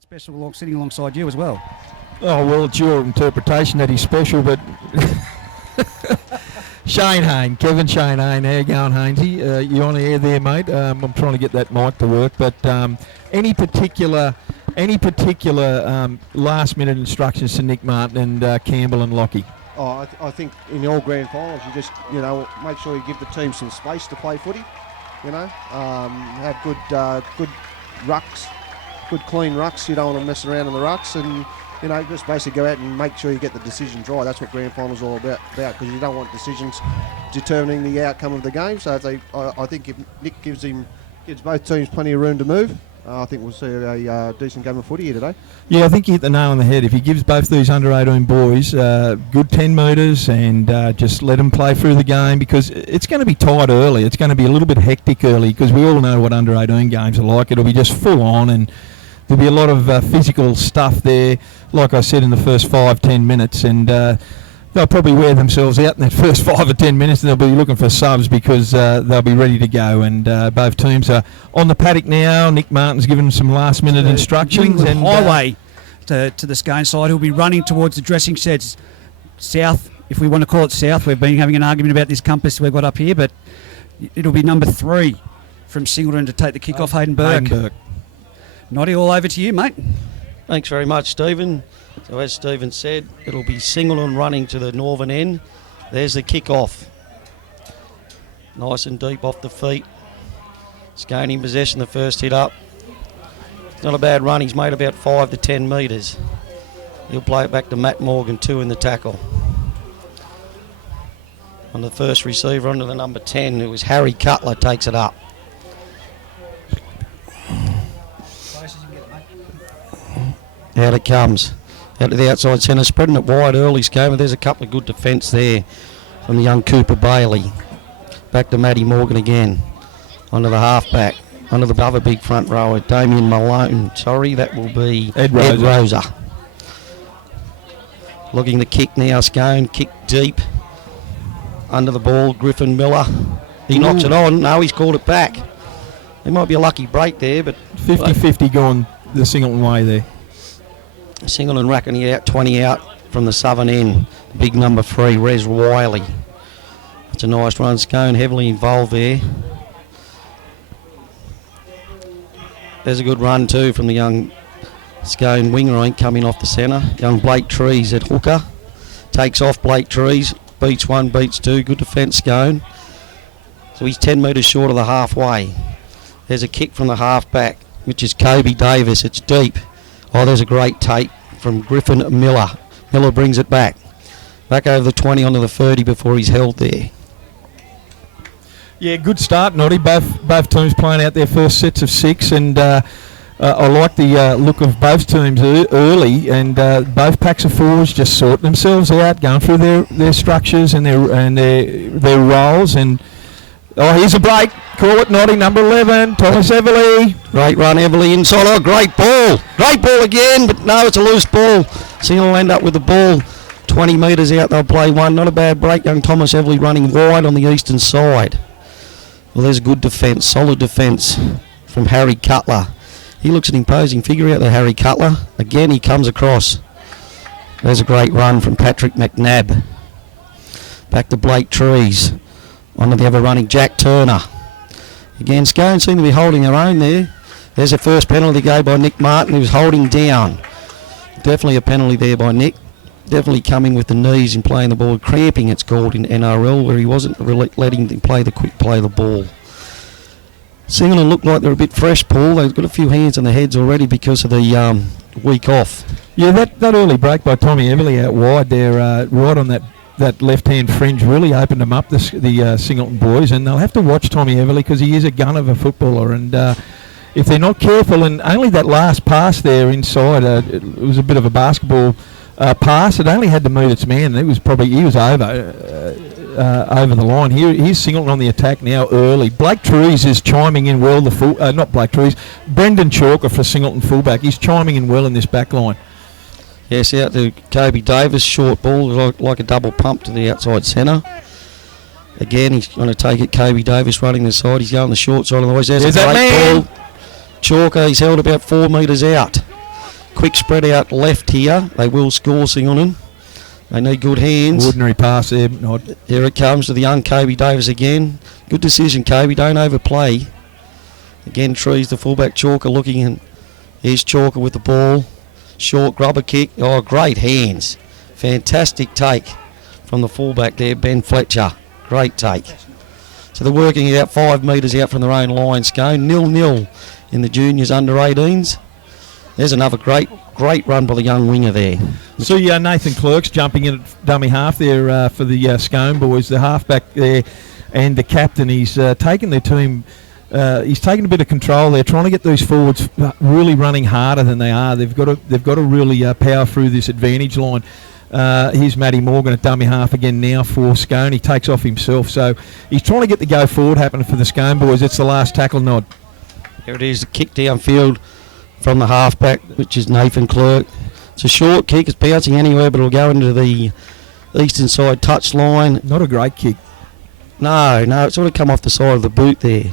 Special sitting alongside you as well. Oh, well, it's your interpretation that he's special, but Kevin Shane Hayne, how you going, Hainesy? You on the air there, mate? I'm trying to get that mic to work, but any particular last-minute instructions to Nick Martin and Campbell and Lockie? Oh, I think in all grand finals, you just, make sure you give the team some space to play footy, have good rucks, good clean rucks. You don't want to mess around in the rucks and, just basically go out and make sure you get the decisions right. That's what grand finals all about because you don't want decisions determining the outcome of the game. So I think if Nick gives both teams plenty of room to move, I think we'll see a decent game of footy here today. Yeah, I think you hit the nail on the head. If he gives both these under-18 boys good 10 metres and just let them play through the game, because it's going to be tight early. It's going to be a little bit hectic early because we all know what under-18 games are like. It'll be just full on and there'll be a lot of physical stuff there, like I said, in the first 5-10 minutes. And they'll probably wear themselves out in that first 5 or 10 minutes, and they'll be looking for subs because they'll be ready to go. And both teams are on the paddock now. Nick Martin's given them some last-minute instructions. And highway to the Scone side. He'll be running towards the dressing sheds south, if we want to call it south. We've been having an argument about this compass we've got up here, but it'll be number 3 from Singleton to take the kick off, Hayden Burke. Noddy, all over to you, mate. Thanks very much, Stephen. So as Stephen said, it'll be Singleton running to the northern end. There's the kick-off. Nice and deep off the feet. Scone in possession, the first hit up. Not a bad run, he's made about 5 to 10 metres. He'll play it back to Matt Morgan, 2 in the tackle. On the first receiver, onto the number 10, who was Harry Cutler, takes it up. Out it comes. Out to the outside centre, spreading it wide early, Scone. There's a couple of good defence there from the young Cooper Bailey. Back to Matty Morgan again. Onto the half-back. Onto the other big front rower, Damien Malone. Sorry, that will be Ed Rosa. Looking to kick now, Scone. Kick deep. Under the ball, Griffin Miller. He knocks it on. No, he's called it back. There might be a lucky break there, but 50-50 gone the Singleton way there. Singleton racking it out, 20 out from the southern end. Big number 3, Rez Wiley. It's a nice run. Scone heavily involved there. There's a good run too from the young Scone winger coming off the centre. Young Blake Trees at hooker. Takes off Blake Trees. Beats 1, beats 2. Good defence, Scone. So he's 10 metres short of the halfway. There's a kick from the half-back, which is Kobe Davis. It's deep. Oh, there's a great take from Griffin Miller. Miller brings it back. Back over the 20 onto the 30 before he's held there. Yeah, good start, Noddy. Both teams playing out their first sets of 6, and I like the look of both teams early, and both packs of 4s just sorting themselves out, going through their structures and their roles. And here's a break. Call it, Noddy. Number 11, Thomas Everly. Great run, Everly inside. Oh, great ball. Great ball again, but no, it's a loose ball. Single will end up with the ball 20 metres out. They'll play one. Not a bad break. Young Thomas Everly running wide on the eastern side. Well, there's good defence, solid defence from Harry Cutler. He looks an imposing figure out there, Harry Cutler. Again, he comes across. There's a great run from Patrick McNabb. Back to Blake Trees. Onto the other running Jack Turner. Again, Scone seem to be holding their own there. There's a first penalty go by Nick Martin, who's holding down. Definitely a penalty there by Nick. Definitely coming with the knees and playing the ball. Cramping, it's called in NRL, where he wasn't letting them play the quick play of the ball. Singleton look like they're a bit fresh, Paul. They've got a few hands on their heads already because of the week off. Yeah, that early break by Tommy Everly out wide there, right on that left-hand fringe, really opened them up, the Singleton boys, and they'll have to watch Tommy Everly because he is a gun of a footballer, and if they're not careful, and only that last pass there inside, it was a bit of a basketball pass. It only had to meet its man. He was over the line. Here's Singleton on the attack now early. Blake Trees is chiming in well. Not Blake Trees, Brendan Chalker for Singleton fullback. He's chiming in well in this back line. Yes, out to Kobe Davis, short ball, like a double pump to the outside centre. Again, he's going to take it. Kobe Davis running the side. He's going the short side of the way. There's a great ball. Chalker, he's held about 4 metres out. quick spread out left here. They will score, Singleton. They need good hands. Ordinary pass there, Nod. Here it comes to the young Kobe Davis again. Good decision, Kobe. Don't overplay. Again, Trees, the fullback. Chalker looking in. Here's Chalker with the ball. Short grubber kick. Oh, great hands. Fantastic take from the fullback there, Ben Fletcher. Great take. So they're working it out 5 metres out from their own line, Scone. 0-0 in the juniors under 18s. There's another great run by the young winger there. So Nathan Clerk's jumping in at dummy half there for the Scone boys, the halfback there, and the captain. He's taken their team. He's taken a bit of control. They're trying to get these forwards really running harder than they are. They've got to really power through this advantage line. Here's Matty Morgan at dummy half again now for Scone. He takes off himself, so he's trying to get the go forward happening for the Scone boys. It's the last tackle, Nod. Here it is, the kick downfield from the halfback, which is Nathan Clerk. It's a short kick. It's bouncing anywhere, but it'll go into the eastern side touch line. Not a great kick. No, it sort of come off the side of the boot there.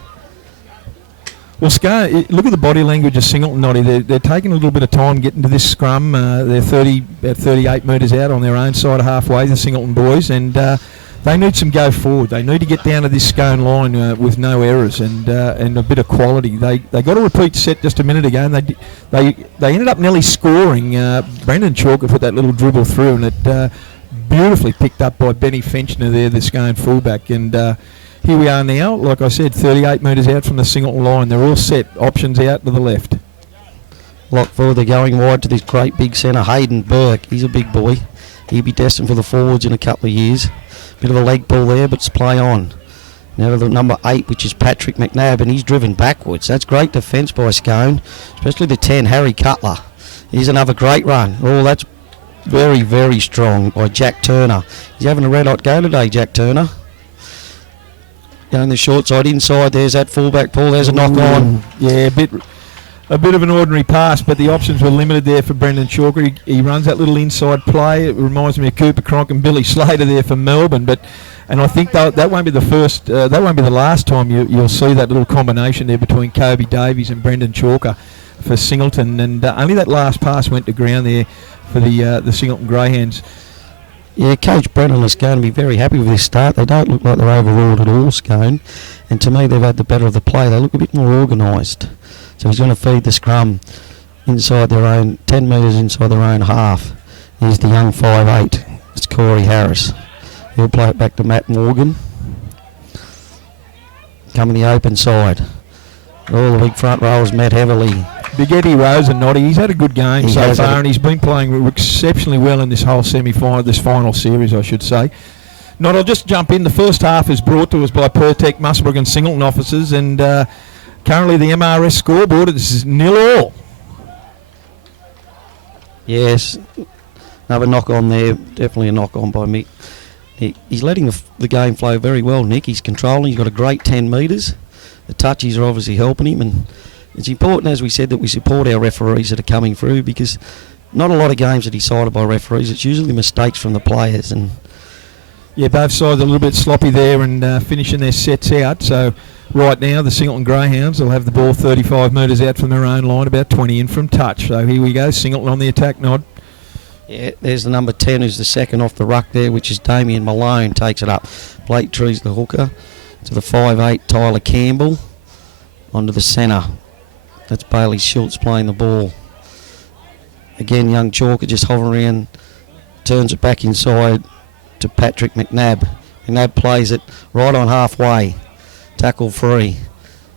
Well, Scone, look at the body language of Singleton, Noddy. They're taking a little bit of time getting to this scrum. They're about 38 metres out on their own side of halfway, the Singleton boys, and they need some go forward. They need to get down to this Scone line with no errors and a bit of quality. They got a repeat set just a minute ago, and they ended up nearly scoring. Brendan Chalker put that little dribble through, and it beautifully picked up by Benny Fenchner there, the Scone fullback, and here we are now, like I said, 38 metres out from the Singleton line. They're all set. Options out to the left. Lock forward, they're going wide to this great big centre, Hayden Burke. He's a big boy. He'll be destined for the forwards in a couple of years. Bit of a leg ball there, but it's play on. Now to the number 8, which is Patrick McNabb, and he's driven backwards. That's great defence by Scone, especially the 10, Harry Cutler. Here's another great run. Oh, that's very, very strong by Jack Turner. He's having a red-hot go today, Jack Turner. Going the short side inside, there's that fullback, Paul, there's a knock on. Yeah, a bit of an ordinary pass, but the options were limited there for Brendan Chalker. He runs that little inside play. It reminds me of Cooper Cronk and Billy Slater there for Melbourne, and I think that won't be the first, that won't be the last time you'll see that little combination there between Kobe Davies and Brendan Chalker for Singleton, and only that last pass went to ground there for the Singleton Greyhounds. Yeah, Coach Brennan is going to be very happy with this start. They don't look like they're overawed at all, Scone. And to me, they've had the better of the play. They look a bit more organised. So he's going to feed the scrum inside their own, 10 metres inside their own half. Here's the young 5'8". It's Corey Harris. He'll play it back to Matt Morgan. Coming the open side. All the big front rowers, Matt Heavily. Big Eddie Rosen, Noddy, he's had a good game so far, and he's been playing exceptionally well in this whole semi-final, this final series, I should say. Nod, I'll just jump in. The first half is brought to us by Pertec, Musselburgh and Singleton officers, and currently the MRS scoreboard is 0-0. Yes, another knock on there, definitely a knock on by Mick. He's letting the game flow very well, Nick. He's controlling, he's got a great 10 metres. The touchies are obviously helping him, and it's important, as we said, that we support our referees that are coming through, because not a lot of games are decided by referees. It's usually mistakes from the players. And yeah, both sides a little bit sloppy there and finishing their sets out. So right now the Singleton Greyhounds will have the ball 35 metres out from their own line, about 20 in from touch. So here we go, Singleton on the attack, Nod. Yeah, there's the number 10 who's the second off the ruck there, which is Damien Malone, takes it up. Blake Trees, the hooker, to the 5'8", Tyler Campbell, onto the centre. That's Bailey Schultz playing the ball. Again, young Chalker just hovering around, turns it back inside to Patrick McNabb. McNabb plays it right on halfway. Tackle free.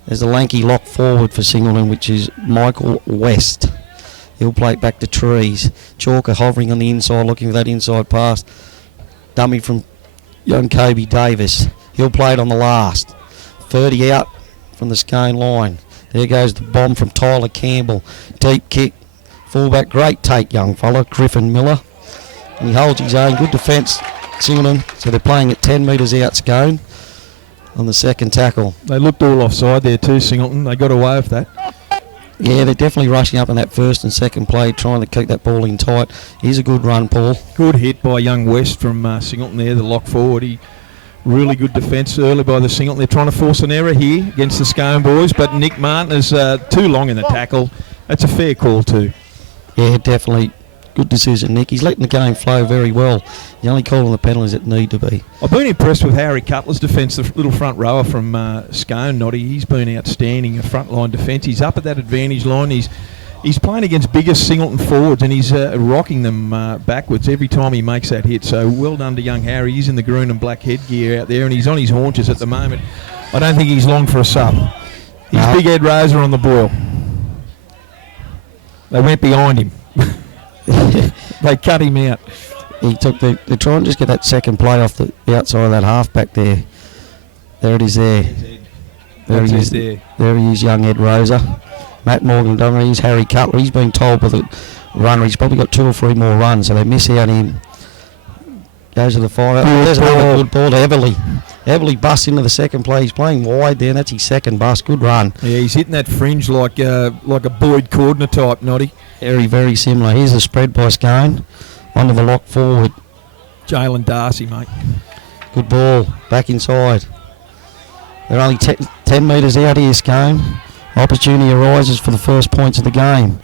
There's a lanky lock forward for Singleton, which is Michael West. He'll play it back to Trees. Chalker hovering on the inside, looking for that inside pass. Dummy from young Kobe Davis. He'll play it on the last. 30 out from the Scone line. There goes the bomb from Tyler Campbell. Deep kick. Fullback, great take, young fella, Griffin Miller. And he holds his own. Good defence, Singleton. So they're playing at 10 metres out, Scone, on the second tackle. They looked all offside there too, Singleton. They got away with that. Yeah, they're definitely rushing up in that first and second play, trying to keep that ball in tight. Here's a good run, Paul. Good hit by young West from Singleton there, the lock forward. Really good defence early by the Singleton. They're trying to force an error here against the Scone boys, but Nick Martin is too long in the tackle. That's a fair call too. Yeah, definitely. Good decision, Nick. He's letting the game flow very well. He's only calling the penalties that need to be. I've been impressed with Harry Cutler's defence, the little front rower from Scone, Noddy. He's been outstanding, a front-line defence. He's up at that advantage line. He's playing against bigger Singleton forwards, and he's rocking them backwards every time he makes that hit. So well done to young Harry. He's in the green and black headgear out there, and he's on his haunches at the moment. I don't think he's long for a sub. He's Big Ed Rosa on the boil. They went behind him. They cut him out. He took the try and just get that second play off the outside of that half-back there. There it is there. There he is there. There he is, young Ed Rosa. Matt Morgan Dungery, he's Harry Cutler. He's been told with a runner he's probably got 2 or 3 more runs, so they miss out him. Goes to the fire. There's another good ball to Everly. Everly busts into the second play. He's playing wide there, and that's his second bust. Good run. Yeah, he's hitting that fringe like a Boyd Cordner type, Noddy. Very, very similar. Here's the spread by Scone. Onto the lock forward. Jalen Darcy, mate. Good ball. Back inside. They're only 10 metres out here, Scone. Opportunity arises for the first points of the game.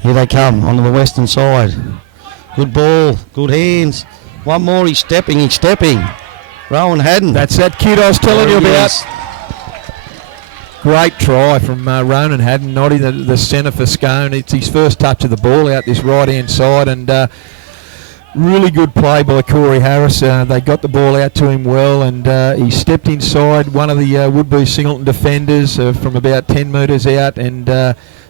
Here they come onto the western side. Good ball. Good hands. One more. He's stepping. Rowan Haddon. That's that kid I was telling you about. Is. Great try from Ronan Haddon, Noddy, the centre for Scone. It's his first touch of the ball out this right-hand side, and really good play by Corey Harris. They got the ball out to him well, and he stepped inside one of the would-be Singleton defenders from about 10 metres out, and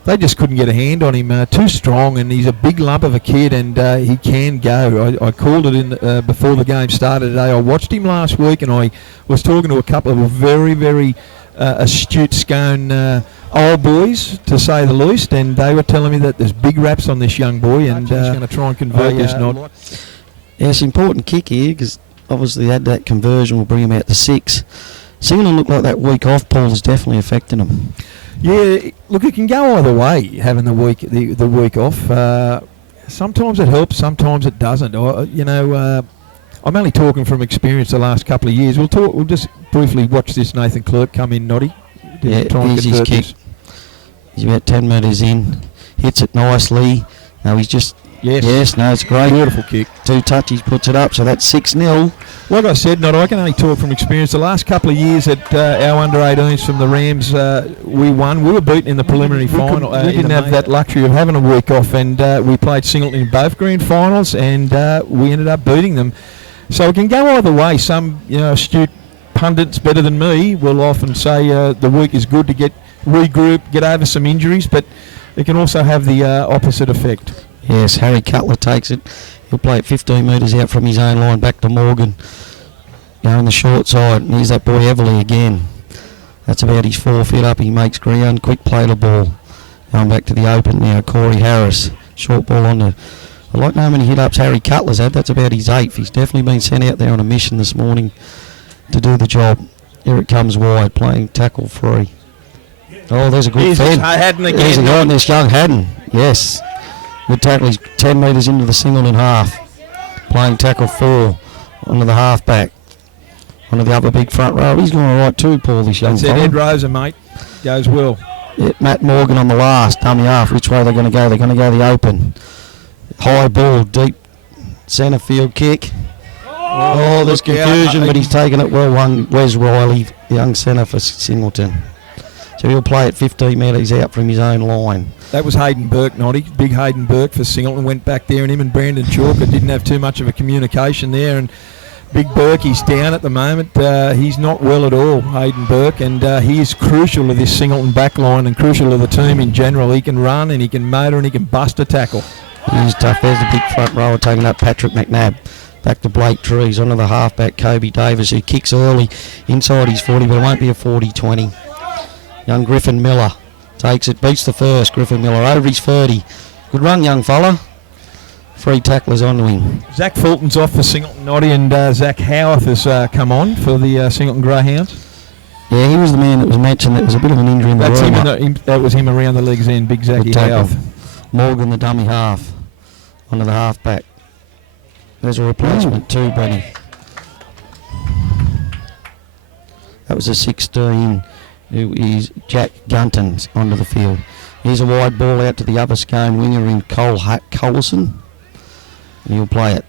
they just couldn't get a hand on him. Too strong, and he's a big lump of a kid, and he can go. I called it in before the game started today. I watched him last week, and I was talking to a couple of very, very astute Scone old boys, to say the least, and they were telling me that there's big raps on this young boy, and he's going to try and convert this nod. Yeah, it's an important kick here, because obviously that conversion will bring him out to 6. Singleton look like that week off, Paul, is definitely affecting them. Yeah, look, it can go either way, having the week off. Sometimes it helps, sometimes it doesn't. I'm only talking from experience the last couple of years. We'll just briefly watch this Nathan Clerk come in, Noddy. Yeah, here's his kick. He's about 10 metres in. Hits it nicely. No, he's just... Yes, no, it's great. Beautiful kick. 2 touches, puts it up, so that's 6-0. Like I said, Noddy, I can only talk from experience. The last couple of years at our under-18s from the Rams, we won. We were beaten in the preliminary final. We didn't have that luxury of having a week off, and we played Singleton in both grand finals, and we ended up beating them. So it can go either way. Some astute pundits better than me will often say the week is good to regroup, get over some injuries, but it can also have the opposite effect. Yes, Harry Cutler takes it. He'll play it 15 metres out from his own line back to Morgan. On the short side, and here's that boy Everly again. That's about his 4 feet up. He makes ground. Quick play the ball. Going back to the open now. Corey Harris. Short ball on the... I like how many hit-ups Harry Cutler's had. That's about his 8th. He's definitely been sent out there on a mission this morning to do the job. Here it comes wide, playing tackle free. Oh, there's a good fend. There's a guy in this young Haddon. Yes. Good tackle. He's 10 metres into the Singleton half. Playing tackle 4 onto the half-back. Onto the other big front row. He's going all right too, Paul, this young fella. That's Ed Rosa, mate. Goes well. Yeah, Matt Morgan on the last. Dummy half. Which way they're going to go? They're going to go the open. High ball, deep centre field kick. Oh, there's confusion, but he's taken it well. One, Wes Riley, young centre for Singleton. So he'll play it 15 metres out from his own line. That was Hayden Burke, Noddy. Big Hayden Burke for Singleton. Went back there, and him and Brandon Chalker didn't have too much of a communication there. And Big Burke, he's down at the moment. He's not well at all, Hayden Burke, and he is crucial to this Singleton backline and crucial to the team in general. He can run, and he can motor, and he can bust a tackle. He's tough. There's the big front rower taking up Patrick McNabb. Back to Blake Trees, onto the halfback Kobe Davis, who kicks early inside his 40, but it won't be a 40-20. Young Griffin Miller takes it, beats the first. Griffin Miller over his 30. Good run, young fella. 3 tacklers onto him. Zach Fulton's off for Singleton, Noddy, and Zach Howarth has come on for the Singleton Greyhounds. Yeah, he was the man that was mentioned. That was a bit of an injury in the room. That was him around the legs end, big Zachy Howarth. Morgan, the dummy half, onto the halfback. There's a replacement too, Benny. That was a 16, who is Jack Gunton onto the field. Here's a wide ball out to the other Scone winger in Cole Collison. And he'll play it.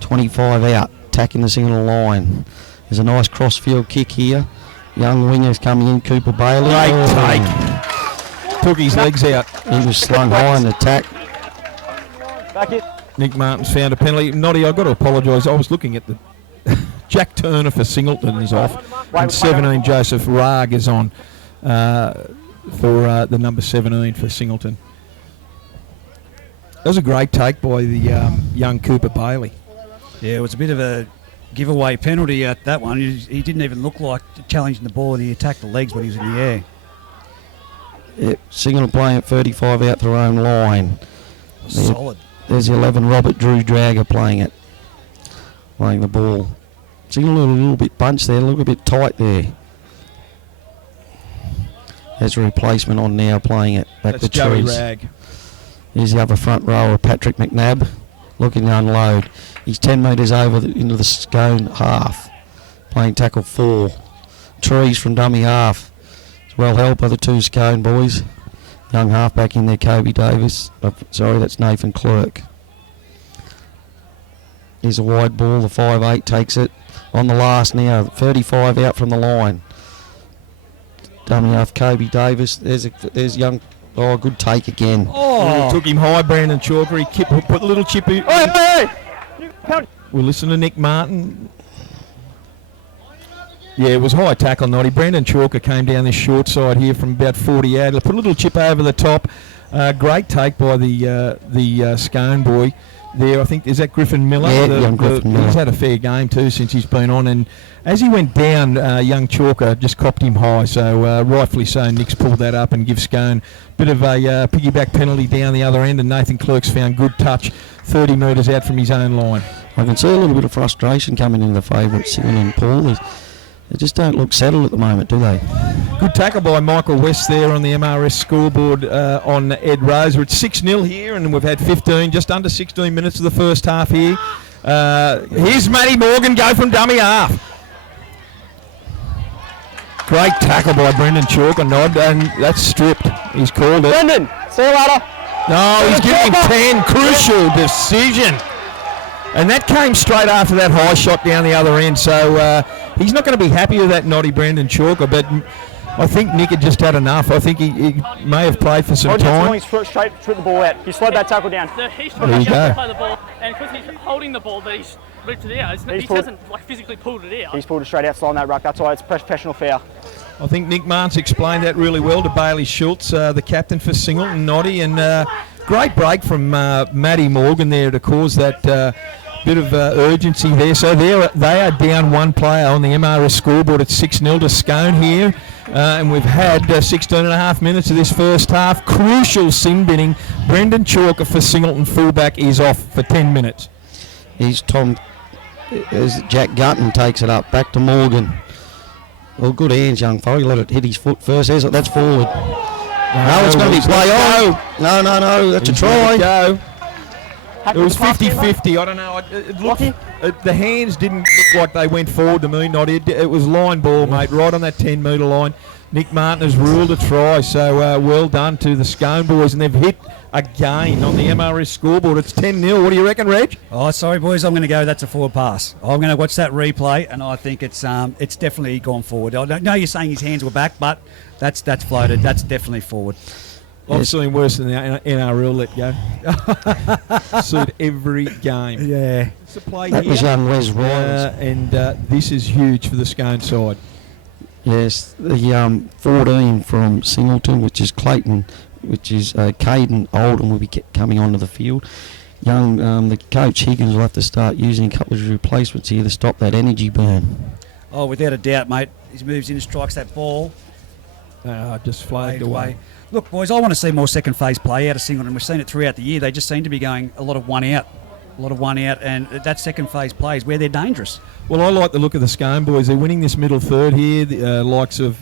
25 out, attacking the Singleton line. There's a nice cross-field kick here. Young wingers coming in, Cooper Bailey. Great take. Took his legs out. He was slung high in attack. Back it. Nick Martin's found a penalty. Noddy, I've got to apologise. I was looking at the... Jack Turner for Singleton is off. And 17, Joseph Raag is on for the number 17 for Singleton. That was a great take by the young Cooper Bailey. Yeah, it was a bit of a giveaway penalty at that one. He didn't even look like challenging the ball, and he attacked the legs when he was in the air. Yep, Singleton playing at 35 out their own line. Solid. There's the 11, Robert Drew Dragger playing the ball. Singleton a little bit bunched there, a little bit tight there. There's a replacement on now playing it back That's to Joey trees. Rag. Here's the other front rower, Patrick McNabb, looking to unload. He's 10 metres over into the Scone half, playing tackle 4. Trees from dummy half. It's well held by the 2 Scone boys. Young halfback in there, Kobe Davis. Sorry, that's Nathan Clerk. Here's a wide ball, the 5'8" takes it. On the last now, 35 out from the line. Dummy half, Kobe Davis. There's young... Oh, good take again. Oh, took him high, Brandon Chalker. He put a little chip in. Hey! We'll listen to Nick Martin. Yeah, it was high tackle, Noddy. Brandon Chalker came down this short side here from about 40 out. Put a little chip over the top. Great take by the Scone boy there. I think, is that Griffin Miller? Yeah, young Griffin Miller. He's had a fair game too since he's been on. And as he went down, young Chalker just copped him high. So rightfully so, Nick's pulled that up and gives Scone a bit of a piggyback penalty down the other end. And Nathan Clerk's found good touch 30 metres out from his own line. I can see a little bit of frustration coming in the favourite Singleton and Paul. They just don't look settled at the moment, do they? Good tackle by Michael West there on the MRS scoreboard on Ed Rose. We're at 6-0 here, and we've had just under 16 minutes of the first half here. Here's Matty Morgan, go from dummy half. Great tackle by Brendan Chalker, Nod, and that's stripped. He's called it. Brendan, see you later. No, he's giving him 10. Crucial decision. And that came straight after that high shot down the other end. So he's not going to be happy with that, Noddy Brendan Chalker. But I think Nick had just had enough. I think he may have played for some time. Straight the ball out. He slowed that tackle down. He's There trying you to go. play the ball, and because he's holding the ball, that he's ripped it out. He hasn't physically pulled it out. He's pulled it straight out, slowing that ruck. That's why it's professional foul. I think Nick Martins explained that really well to Bailey Schultz, the captain for Singleton, Noddy. And great break from Matty Morgan there to cause that bit of urgency there. So they are down one player on the MRS scoreboard at 6-0 to Scone here. And we've had 16 and a half minutes of this first half. Crucial sin binning. Brendan Chalker for Singleton fullback is off for 10 minutes. He's as Jack Gunton takes it up. Back to Morgan. Well, good hands, young fella. He let it hit his foot first. That's forward. No, it's going to be play on. No. That's a try. Go. It was 50-50. I don't know. It looked, the hands didn't look like they went forward to me. It was line ball, mate, right on that 10-metre line. Nick Martin has ruled a try, so well done to the Scone boys, and they've hit again on the MRS scoreboard. It's 10-0. What do you reckon, Reg? Oh, sorry, boys. I'm going to go. That's a forward pass. I'm going to watch that replay, and I think it's definitely gone forward. I don't know you're saying his hands were back, but that's floated. That's definitely forward. I've seen worse than the NRL let go. Suit every game. Yeah. It's a play That here. was young Wes Ryans. And this is huge for the Scone side. Yes, the 14 from Singleton, which is Clayton, which is Caden Oldham, will be coming onto the field. The coach Higgins will have to start using a couple of replacements here to stop that energy burn. Oh, without a doubt, mate. He moves in and strikes that ball. Just flagged away. Look, boys, I want to see more second phase play out of Singleton. We've seen it throughout the year. They just seem to be going a lot of one out, and that second phase play is where they're dangerous. Well, I like the look of the Scone boys. They're winning this middle third here. The likes of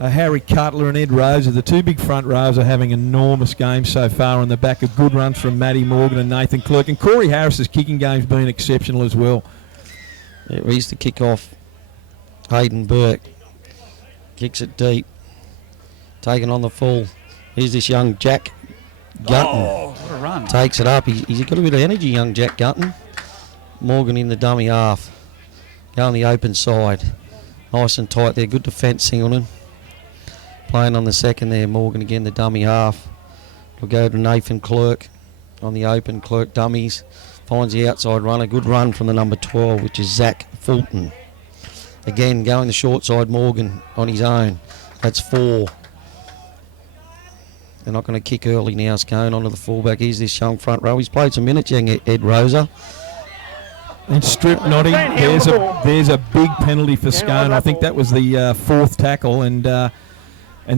Harry Cutler and Ed Rose, the two big front rows, are having enormous games so far on the back of good runs from Matty Morgan and Nathan Clerk. And Corey Harris's kicking game's been exceptional as well. Yeah, he's the kick off. Hayden Burke kicks it deep. Taken on the full. Here's this young Jack Gunton. Oh, what a run. Takes it up. He's got a bit of energy, young Jack Gunton. Morgan in the dummy half. Going the open side. Nice and tight there. Good defence, Singleton. Playing on the second there. Morgan again, the dummy half. We'll go to Nathan Clerk on the open. Clerk dummies. Finds the outside runner. Good run from the number 12, which is Zach Fulton. Again, going the short side, Morgan on his own. That's 4. They're not going to kick early now. Scone onto the fullback. Here's this young front row. He's played some minutes, young Ed Rosa. And strip Notty. There's a big penalty for Scone. I think that was the 4th tackle, and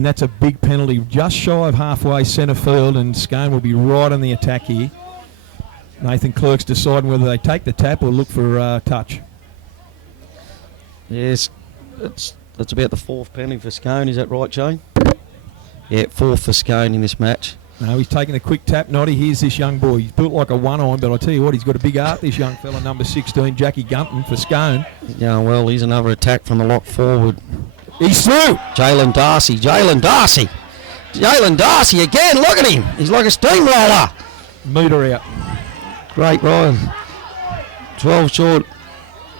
that's a big penalty just shy of halfway centre field, and Scone will be right on the attack here. Nathan Clerk's deciding whether they take the tap or look for touch. Yes, that's about the 4th penalty for Scone. Is that right, Shane? Yeah, 4th for Scone in this match. No, he's taking a quick tap, Notty. Here's this young boy. He's built like a one-iron, but I tell you what, he's got a big heart, this young fella, number 16, Jackie Gunton for Scone. Yeah, well, here's another attack from the lock forward. He's through! Jalen Darcy again, look at him. He's like a steamroller. Meter out. Great ride. 12 short.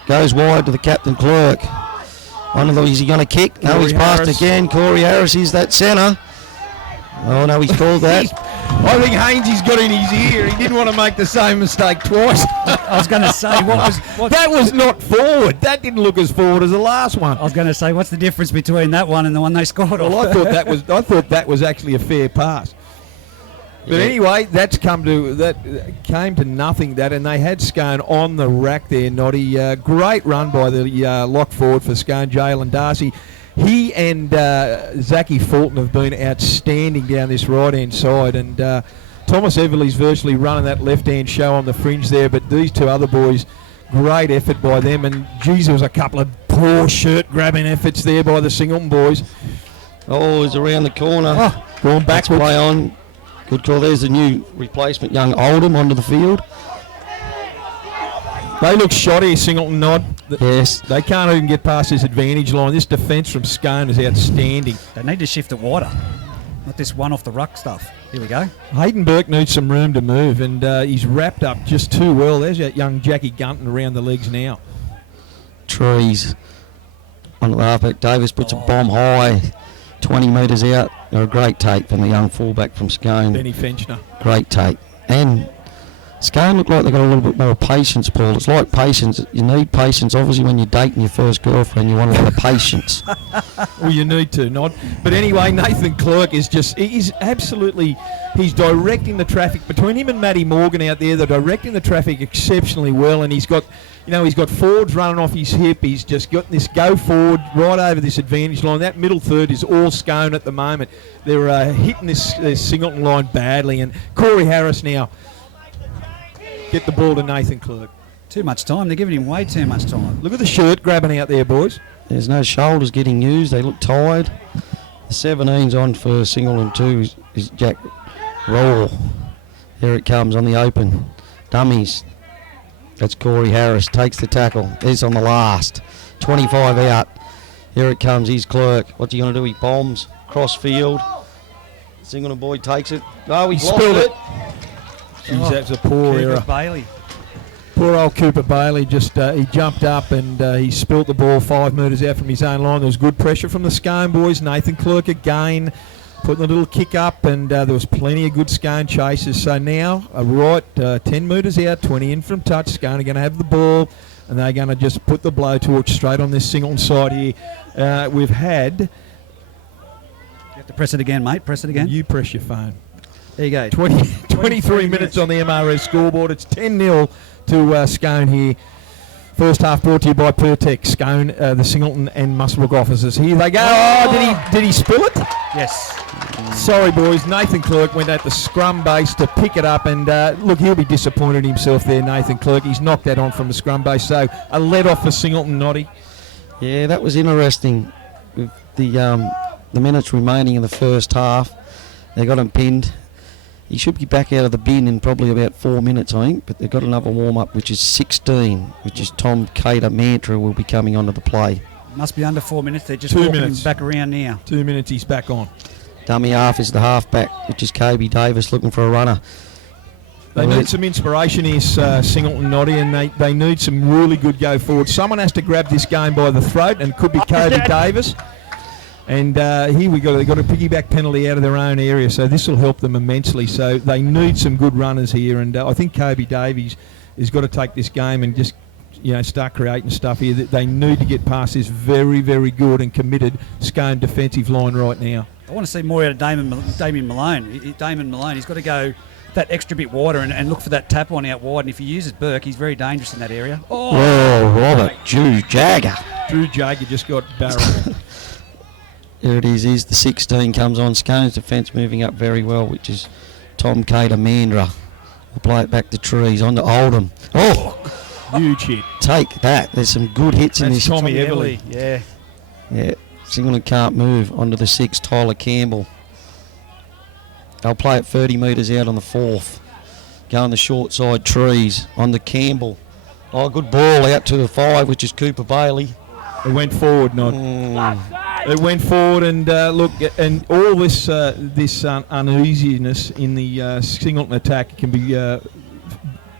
Goes wide to the captain Clerk. Is he going to kick? No, he's passed again. Corey Harris is that centre. Oh, no, he's called that. I think Hainesy's got in his ear. He didn't want to make the same mistake twice. I was going to say, that was not forward. That didn't look as forward as the last one. I was going to say, what's the difference between that one and the one they scored Well, off? I thought that was actually a fair pass. But anyway, came to nothing. And they had Scone on the rack there, Noddy. Great run by the lock forward for Scone, Jalen Darcy. He and Zachy Fulton have been outstanding down this right-hand side, and Thomas Everly's virtually running that left-hand show on the fringe there, but these two other boys, great effort by them, and geez, there was a couple of poor shirt-grabbing efforts there by the Singleton boys. Oh, he's around the corner. Going back. Play on. Good call. There's the new replacement, young Oldham, onto the field. They look shoddy, Singleton Nod. Yes. They can't even get past this advantage line. This defence from Scone is outstanding. They need to shift it wider. Not this one off the ruck stuff. Here we go. Hayden Burke needs some room to move, and he's wrapped up just too well. There's that young Jackie Gunton around the legs now. Trees. Onto the halfback. Davis puts a bomb high. 20 metres out. A great take from the young fullback from Scone. Benny Fenchner. Great take. And Scone looked like they got a little bit more patience, Paul. It's like patience. You need patience. Obviously, when you're dating your first girlfriend, you want a lot of patience. Well, you need to, Nod. But anyway, Nathan Clerk is he's directing the traffic. Between him and Matty Morgan out there, they're directing the traffic exceptionally well, and he's got forwards running off his hip. He's just got this go forward right over this advantage line. That middle third is all Scone at the moment. They're hitting this Singleton line badly, and Corey Harris now get the ball to Nathan Clerk. Too much time. They're giving him way too much time. Look at the shirt grabbing out there, boys. There's no shoulders getting used. They look tired. The 17's on for Singleton too. Is Jack Roll. Here it comes on the open. Dummies. That's Corey Harris. Takes the tackle. He's on the last. 25 out. Here it comes. He's Clerk. What's he going to do? He bombs. Cross field. Singleton boy takes it. Oh, he spilled it. Jeez, that's a poor error. Bailey. Poor old Cooper Bailey, just he jumped up and he spilt the ball 5 metres out from his own line. There was good pressure from the Scone boys. Nathan Clerk again putting a little kick up, and there was plenty of good Scone chases. So now, 10 metres out, 20 in from touch. Scone are going to have the ball, and they're going to just put the blowtorch straight on this Singleton side here. We've had... You have to press it again, mate. Press it again. You press your phone. There you go. 23 minutes on the MRS scoreboard. It's 10-0 to Scone here. First half brought to you by Pertex, Scone, the Singleton and Muswellbrook officers. Here they go. Oh, did he spill it? Yes. Sorry, boys. Nathan Clerk went at the scrum base to pick it up, and look, he'll be disappointed himself there, Nathan Clerk. He's knocked that on from the scrum base, so a let off for Singleton, Noddy. Yeah, that was interesting. With the minutes remaining in the first half, they got him pinned. He should be back out of the bin in probably about 4 minutes, I think, but they've got another warm-up, which is 16, which is Tom Cater Mantra will be coming onto the play. Must be under 4 minutes. They're just 2 walking minutes. him back around now. 2 minutes, he's back on. Dummy half is the halfback, which is Kobe Davis looking for a runner. They need some inspiration here, Singleton, Noddy, and they need some really good go forward. Someone has to grab this game by the throat, and it could be Kobe Davis. And here we go. They've got a piggyback penalty out of their own area, so this will help them immensely. So they need some good runners here, and I think Kobe Davies has got to take this game and just start creating stuff here. They need to get past this very, very good and committed Scone defensive line right now. I want to see more out of Damien Malone. Damon Malone, he's got to go that extra bit wider and look for that tap on out wide. And if he uses Burke, he's very dangerous in that area. Oh, Robert, Drew Jagger. Drew Jagger just got barreled. There it is. Here's the 16 comes on. Scone's defence moving up very well, which is Tom Cater Mandra. We'll play it back to Trees. On to Oldham. Oh! Huge hit. Take that. There's some good hits in this. Tommy Everly. Yeah. Singleton can't move. Onto the 6, Tyler Campbell. They'll play it 30 metres out on the 4th. Go on the short side, Trees. On the Campbell. Oh, good ball out to the 5, which is Cooper Bailey. It went forward, Nod. It went forward, and look, and all this uneasiness in the Singleton attack can be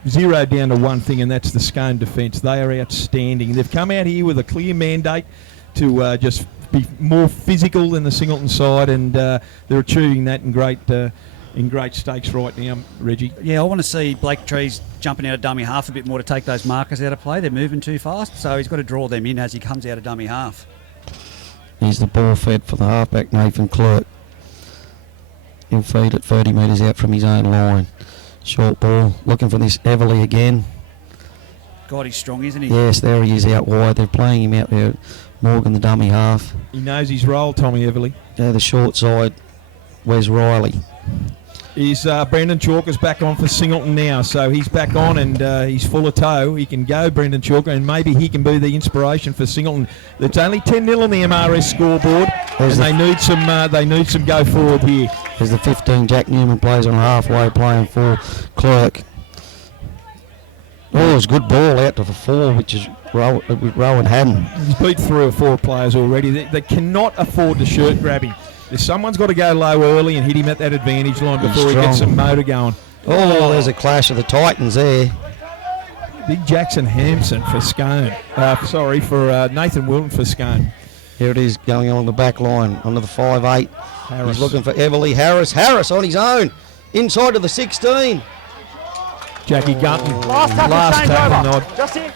zeroed down to one thing, and that's the Scone defence. They are outstanding. They've come out here with a clear mandate to just be more physical than the Singleton side, and they're achieving that in great stakes right now, Reggie. Yeah, I want to see Blake Trees jumping out of dummy half a bit more to take those markers out of play. They're moving too fast, so he's got to draw them in as he comes out of dummy half. Here's the ball fed for the halfback, Nathan Clerk. He'll feed it 30 metres out from his own line. Short ball, looking for this Everly again. God, he's strong, isn't he? Yes, there he is out wide. They're playing him out there. Morgan, the dummy half. He knows his role, Tommy Everly. The short side, Wes Riley. Is Brendan Chalker's back on for Singleton now, so he's back on and he's full of toe. He can go, Brendan Chalker, and maybe he can be the inspiration for Singleton. It's only 10-0 on the MRS scoreboard, and they need some go forward here. There's the 15, Jack Newman plays on halfway, playing for Clerk. Oh, it was a good ball out to the 4, which is Rowan Haddon. He's beat 3 or 4 players already. They cannot afford to shirt grab him. Someone's got to go low early and hit him at that advantage line before he gets some motor going. Oh, there's a clash of the Titans there. Big Jackson Hampson for Scone. For Nathan Wilton for Scone. Here it is going along the back line, onto the 5'8". Harris. He's looking for Everly. Harris on his own. Inside of the 16. Jackie Gunton. Last tackle, Nod. Just here.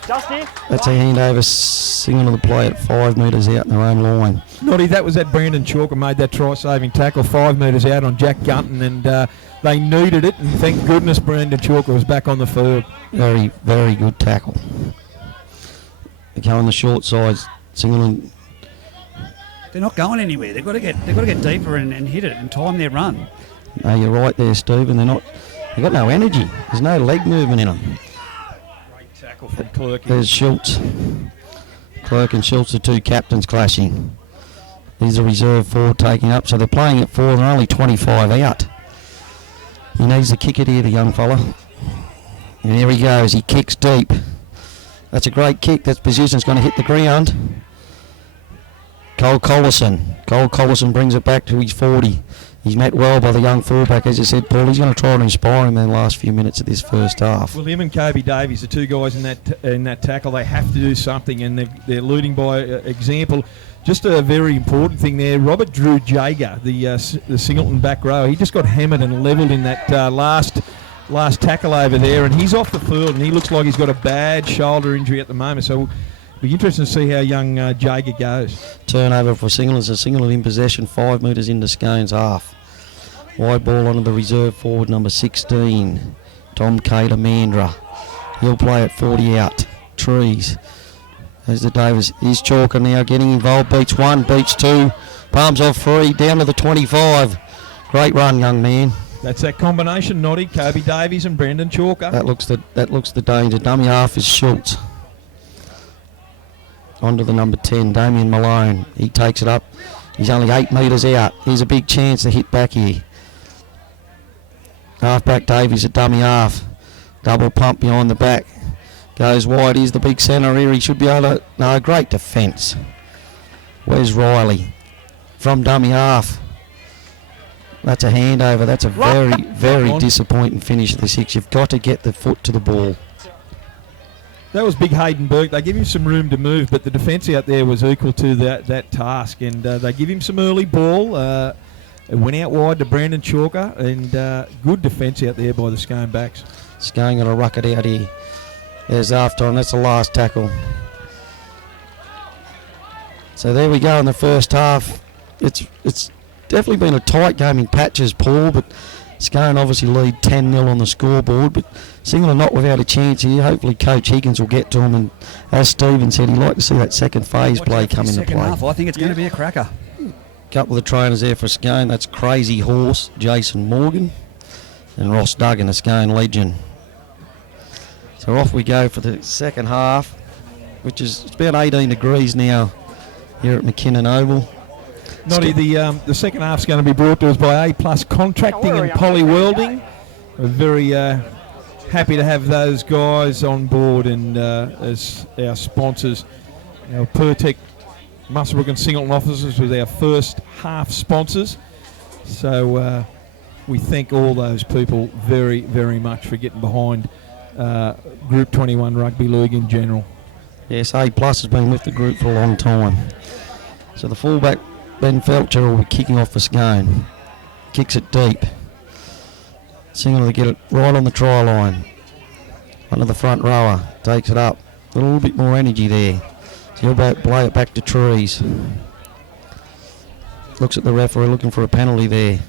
That's a handover, Singleton to the play at 5 metres out in their own line. Noddy, that was that Brandon Chalker made that try-saving tackle 5 metres out on Jack Gunton, and they needed it, and thank goodness Brandon Chalker was back on the field. Very, very good tackle. They go on the short sides. Singleton. They're not going anywhere. They've got to get deeper and hit it and time their run. No, you're right there, Stephen. They've got no energy. There's no leg movement in them. Great tackle from Clerk. There's Schultz. Clerk and Schultz are 2 captains clashing. These are reserve 4 taking up, so they're playing at 4. They're only 25 out. He needs to kick it here, the young fella. And there he goes. He kicks deep. That's a great kick. That position's going to hit the ground. Cole Collison brings it back to his 40. He's met well by the young fullback, as you said, Paul. He's going to try and inspire him in the last few minutes of this first half. Well, him and Kobe Davies, the 2 guys in that tackle, they have to do something, and they're leading by example. Just a very important thing there. Robert Drew Jager, the Singleton back row, he just got hammered and levelled in that last tackle over there, and he's off the field, and he looks like he's got a bad shoulder injury at the moment. So it'll be interesting to see how young Jager goes. Turnover for Singleton. So Singleton in possession, 5 metres into Scone's half. Wide ball onto the reserve forward, number 16, Tom Cater Mandra. He'll play at 40 out. Trees. There's the Davis. Here's Chalker now getting involved. Beats 1, beats 2. Palms off 3, down to the 25. Great run, young man. That's that combination, Noddy, Kobe Davies and Brendan Chalker. That looks the danger. Dummy half is Schultz. Onto the number 10, Damien Malone. He takes it up. He's only 8 metres out. Here's a big chance to hit back here. Halfback Davies at dummy half. Double pump behind the back. Goes wide. Here's the big centre here. He should be able to... No, great defence. Where's Riley? From dummy half. That's a handover. That's a very, very On. disappointing finish of the 6. You've got to get the foot to the ball. That was big Hayden Burke. They give him some room to move, but the defence out there was equal to that task. And they give him some early ball. It went out wide to Brandon Chalker, and good defence out there by the Scone backs. Scone going to ruck it out here. There's half time. That's the last tackle. So there we go in the first half. It's definitely been a tight game in patches, Paul, but Scone obviously lead 10-0 on the scoreboard, but Singleton not without a chance here. Hopefully Coach Higgins will get to him, and as Stephen said, he'd like to see that second phase play come into Second play. half, I think it's going to be a cracker. Couple of the trainers there for Scone. That's Crazy Horse, Jason Morgan, and Ross Duggan, a Scone legend. So off we go for the second half, which is it's about 18 degrees now here at McKinnon Oval. Noddy, the second half's going to be brought to us by A+ Contracting and Poly Welding. We're very happy to have those guys on board and as our sponsors. Our Pertec, Muswellbrook and Singleton officers was our first half sponsors. So we thank all those people very, very much for getting behind Group 21 Rugby League in general. Yes, A+ has been with the group for a long time. So the fullback, Ben Felcher, will be kicking off for Scone. Kicks it deep. Singleton to get it right on the try line. One of the front rower takes it up. A little bit more energy there. So he'll play it back to Trees. Looks at the referee looking for a penalty there.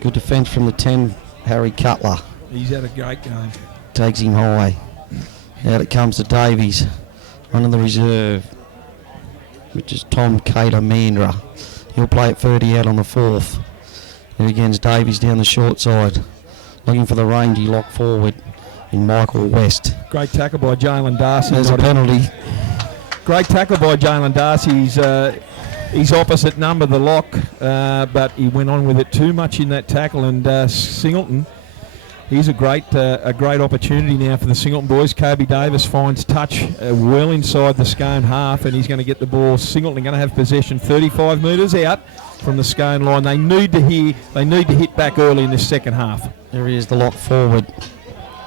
Good defence from the 10, Harry Cutler. He's had a great game. Takes him high. Out it comes to Davies. One of the reserve, which is Tom Cater Mandra. He'll play it 30 out on the 4th. Here again's Davies down the short side. Looking for the rangy lock forward in Michael West. Great tackle by Jalen Darcy. There's a penalty. Great tackle by Jalen Darcy. He's opposite number, the lock, but he went on with it too much in that tackle. And Singleton, here's a great opportunity now for the Singleton boys. Kobe Davis finds touch well inside the Scone half, and he's going to get the ball. Singleton going to have possession 35 metres out from the Scone line. They need to hit back early in this second half. There he is, the lock forward.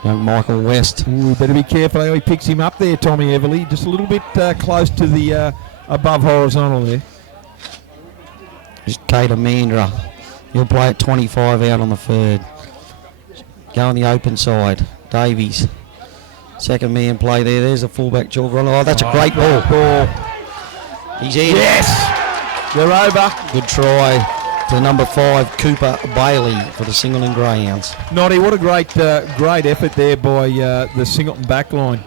Young Michael West. Ooh, better be careful how he picks him up there, Tommy Everly. Just a little bit close to the above horizontal there. Just Cater Mandra. He'll play it 25 out on the 3rd. Go on the open side. Davies. Second man play there. There's the fullback chalk run. Oh, that's a great ball. He's in. Yes! They're over. Good try to number 5, Cooper Bailey for the Singleton Greyhounds. Noddy, what a great effort there by the Singleton backline.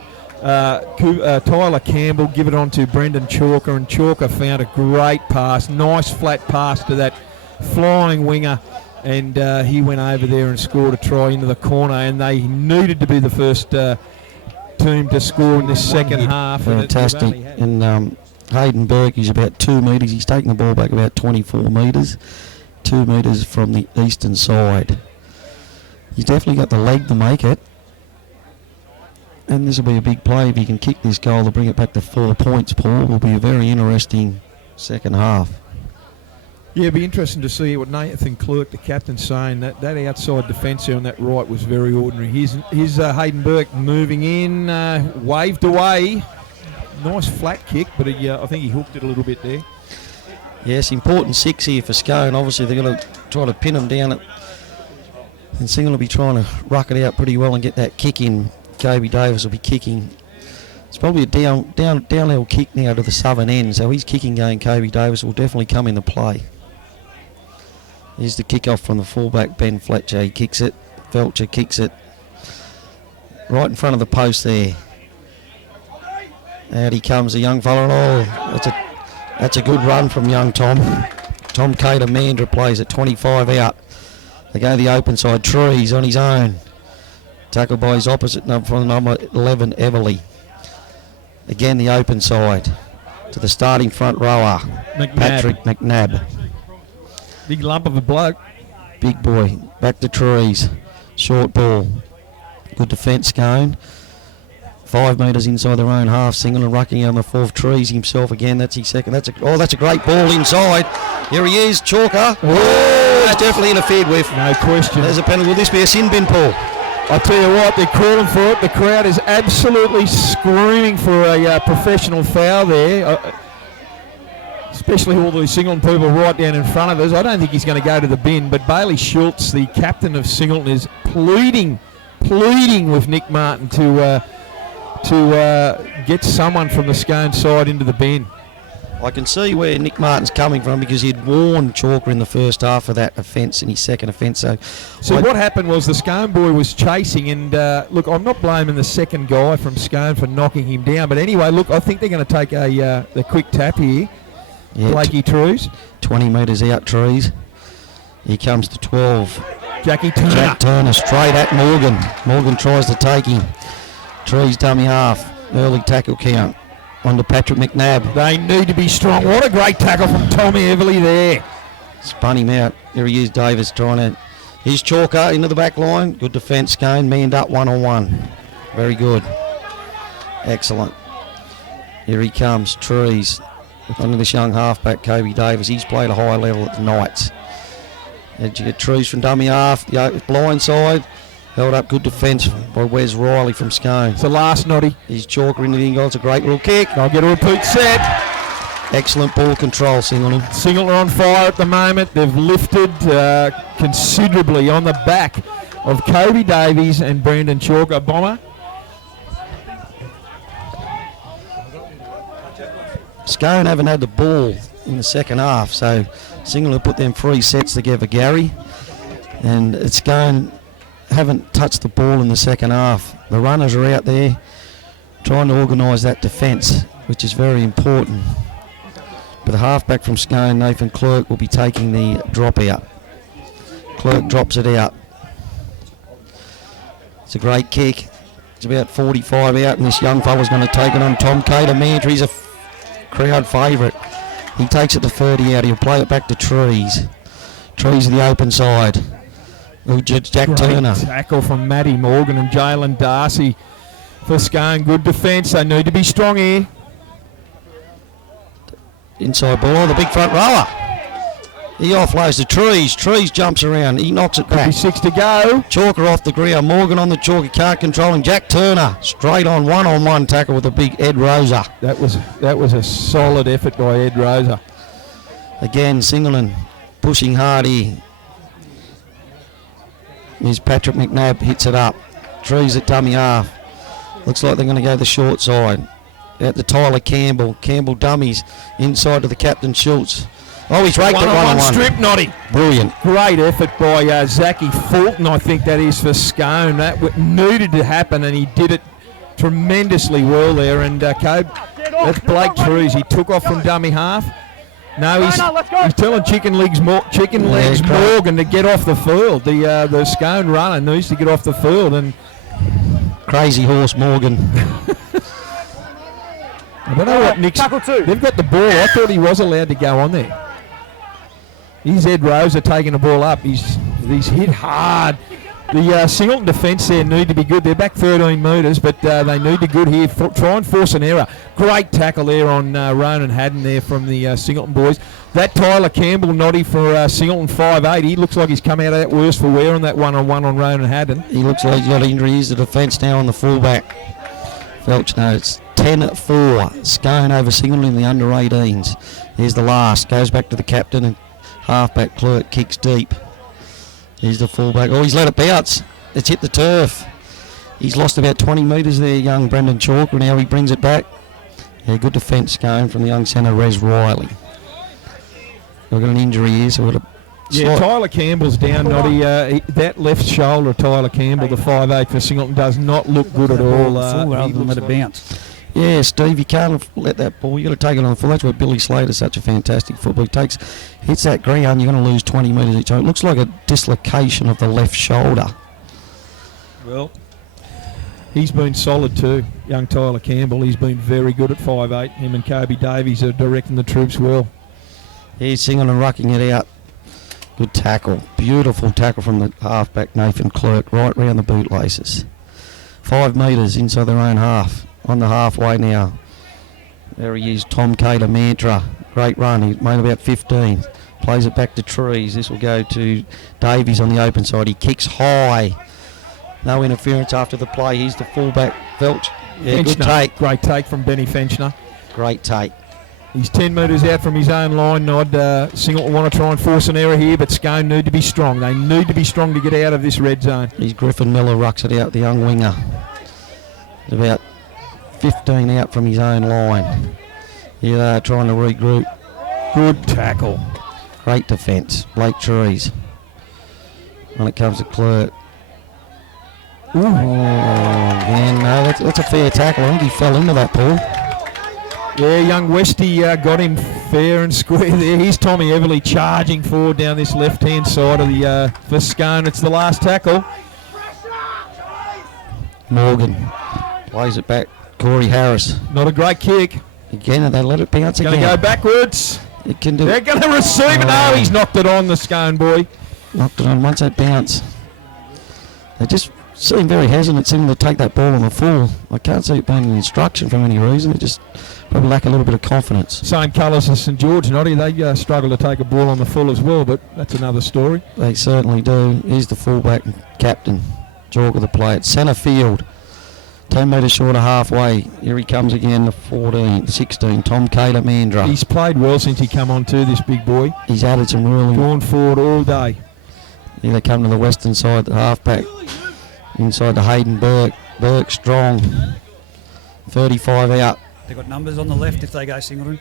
Tyler Campbell give it on to Brendan Chalker, and Chalker found a great pass. Nice flat pass to that flying winger. And he went over there and scored a try into the corner, and they needed to be the first team to score in this second half. Fantastic. And Hayden Burke is about 2 metres. He's taking the ball back about 24 metres. 2 metres from the eastern side. He's definitely got the leg to make it. And this will be a big play if he can kick this goal to bring it back to 4 points, Paul. It will be a very interesting second half. Yeah, it'd be interesting to see what Nathan Clerk, the captain, saying. That outside defence there on that right was very ordinary. Here's Hayden Burke moving in, waved away. Nice flat kick, but I think he hooked it a little bit there. Yes, important 6 here for Scone. Obviously, they're going to try to pin him down. And Singleton will be trying to ruck it out pretty well and get that kick in. Kobe Davis will be kicking. It's probably a downhill kick now to the southern end, so his kicking game, Kobe Davis, will definitely come into play. Here's the kick-off from the fullback, Ben Fletcher. He kicks it. Felcher kicks it. Right in front of the post there. Out he comes, the young fella. Oh, that's a good run from young Tom. Tom Cater Mandra plays at 25 out. They go the open side. Trees on his own. Tackled by his opposite from number 11, Everly. Again the open side. To the starting front rower, Patrick McNabb. Big lump of a bloke. Big boy. Back to Trees. Short ball. Good defence going. 5 metres inside their own half. Singleton rucking on the 4th. Trees himself again. That's his second. That's a great ball inside. Here he is, Chalker. Oh, it's definitely interfered with. No question. There's a penalty. Will this be a sin bin, Paul? I tell you what, they're calling for it. The crowd is absolutely screaming for a professional foul there. Especially all the Singleton people right down in front of us. I don't think he's going to go to the bin, but Bailey Schultz, the captain of Singleton, is pleading with Nick Martin to get someone from the Scone side into the bin. I can see where Nick Martin's coming from because he'd warned Chalker in the first half of that offence in his second offence. So what happened was the Scone boy was chasing, and look, I'm not blaming the second guy from Scone for knocking him down, but anyway, look, I think they're going to take the quick tap here. Yeah, Blakey Trees. 20 metres out, Trees. Here comes the 12. Jackie Turner. Jack Turner straight at Morgan. Morgan tries to take him. Trees dummy half. Early tackle count. On to Patrick McNabb. They need to be strong. What a great tackle from Tommy Everly there. Spun him out. Here he is, Davis trying to... Here's Chalker into the back line. Good defence, Scone. Manned up one-on-one. Very good. Excellent. Here he comes, Trees. Under this young halfback, Kobe Davis. He's played a high level at the Knights. Did you get Trees from dummy half? The blind side. Held up good defence by Wes Riley from Scone. It's the last, Noddy. He's Chalker into the in goal. It's a great little kick. I'll get a repeat set. Excellent ball control, Singleton. Singleton on fire at the moment. They've lifted considerably on the back of Kobe Davies and Brandon Chalker. Bomber. Scone haven't had the ball in the second half, so Singleton put them 3 sets together, Gary. And it's Scone haven't touched the ball in the second half. The runners are out there trying to organise that defence, which is very important. But the halfback from Scone, Nathan Clerk, will be taking the drop out. Clerk drops it out. It's a great kick. It's about 45 out, and this young fella's going to take it on Tom Cater. Mantra, he's a crowd favourite. He takes it to 30 out. He'll play it back to Trees. Trees to the open side. Jack Great Turner. Tackle from Matty Morgan and Jalen Darcy for Scone. Good defence. They need to be strong here. Inside ball, the big front rower. He offloads to Trees. Trees jumps around. He knocks it Could be back. 6 to go. Chalker off the ground. Morgan on the chalk. He can't control him. Jack Turner straight on one-on-one tackle with a big Ed Rosa. That was a solid effort by Ed Rosa. Again, Singleton pushing hard here. Here's Patrick McNabb, hits it up. Trees at dummy half. Looks like they're going to go the short side. Out to Tyler Campbell. Campbell dummies inside to the captain Schultz. Oh, he's raked it One-on-one one-on-one. strip, Noddy. Brilliant. Great effort by Zachy Fulton, I think that is, for Scone. That needed to happen, and he did it tremendously well there. And that's Blake Trees. He took off from dummy half. No, he's telling Chicken Legs Morgan to get off the field. The Scone runner needs to get off the field. And Crazy horse Morgan. I don't know what Nick's... They've got the ball. I thought he was allowed to go on there. Here's Ed Rosa taking the ball up. He's hit hard. The Singleton defence there need to be good. They're back 13 metres, but they need to be good here. Try and force an error. Great tackle there on Ronan Haddon there from the Singleton boys. That Tyler Campbell, Noddy, for Singleton 5'8". He looks like he's come out of that worse for wear on that one-on-one on Ronan Haddon. He looks like he's got injuries. The defence now on the fullback. Felch notes 10-4. Scone over Singleton in the under-18s. Here's the last. Goes back to the captain and halfback Clerk kicks deep. Here's the fullback. Oh, he's let it bounce. It's hit the turf. He's lost about 20 metres there, young Brendan Chalker. Now he brings it back. Yeah, good defence going from the young centre, Rez Riley. We've got an injury here, so we've got a Tyler Campbell's down, Noddy. That left shoulder of Tyler Campbell, the 5'8" for Singleton, does not look good at all. Rather than let it bounce. Yeah, Steve, you can't let that ball. You've got to take it on the full. That's why Billy Slater's such a fantastic footballer. He hits that ground, you're going to lose 20 metres each time. It looks like a dislocation of the left shoulder. Well, he's been solid too, young Tyler Campbell. He's been very good at 5'8". Him and Kobe Davies are directing the troops well. He's singing and rucking it out. Good tackle. Beautiful tackle from the halfback, Nathan Clerk, right round the bootlaces. 5 metres inside their own half. On the halfway now. There he is, Tom Cater Mantra. Great run. He made about 15. Plays it back to Trees. This will go to Davies on the open side. He kicks high. No interference after the play. He's the fullback. Felch. Yeah, good Fenchner. take. Great take from Benny Fenchner. Great take. He's 10 metres out from his own line, Nod. Singleton want to try and force an error here, but Scone need to be strong. They need to be strong to get out of this red zone. He's Griffin Miller rucks it out, the young winger. He's about 15 out from his own line. Here they are trying to regroup. Good tackle. Great defence. Blake Trees. When it comes to Clerk. Ooh. Oh, man, no, that's a fair tackle. I think he fell into that, Paul. Yeah, young Westy got him fair and square there. Here's Tommy Everly charging forward down this left-hand side of the for Scone. It's the last tackle. Morgan plays it back. Corey Harris. Not a great kick. Again, they let it bounce Going again. to go backwards. It can do They're it. going to receive it. No, he's knocked it on, the Scone boy. Knocked it on once that bounce. They just seem very hesitant, seeming to take that ball on the full. I can't see it being an instruction for any reason. They just probably lack a little bit of confidence. Same colours as St George, Noddy. They struggle to take a ball on the full as well, but that's another story. They certainly do. Here's the fullback and captain. Jorg of the play at centre field. 10 metres short of halfway. Here he comes again, the 14, 16. Tom Cater Mandra. He's played well since he come on to this big boy. He's added some really... Gone forward all day. Here they come to the western side, the halfback. Inside to Hayden Burke. Burke strong. 35 out. They've got numbers on the left if they go Singleton.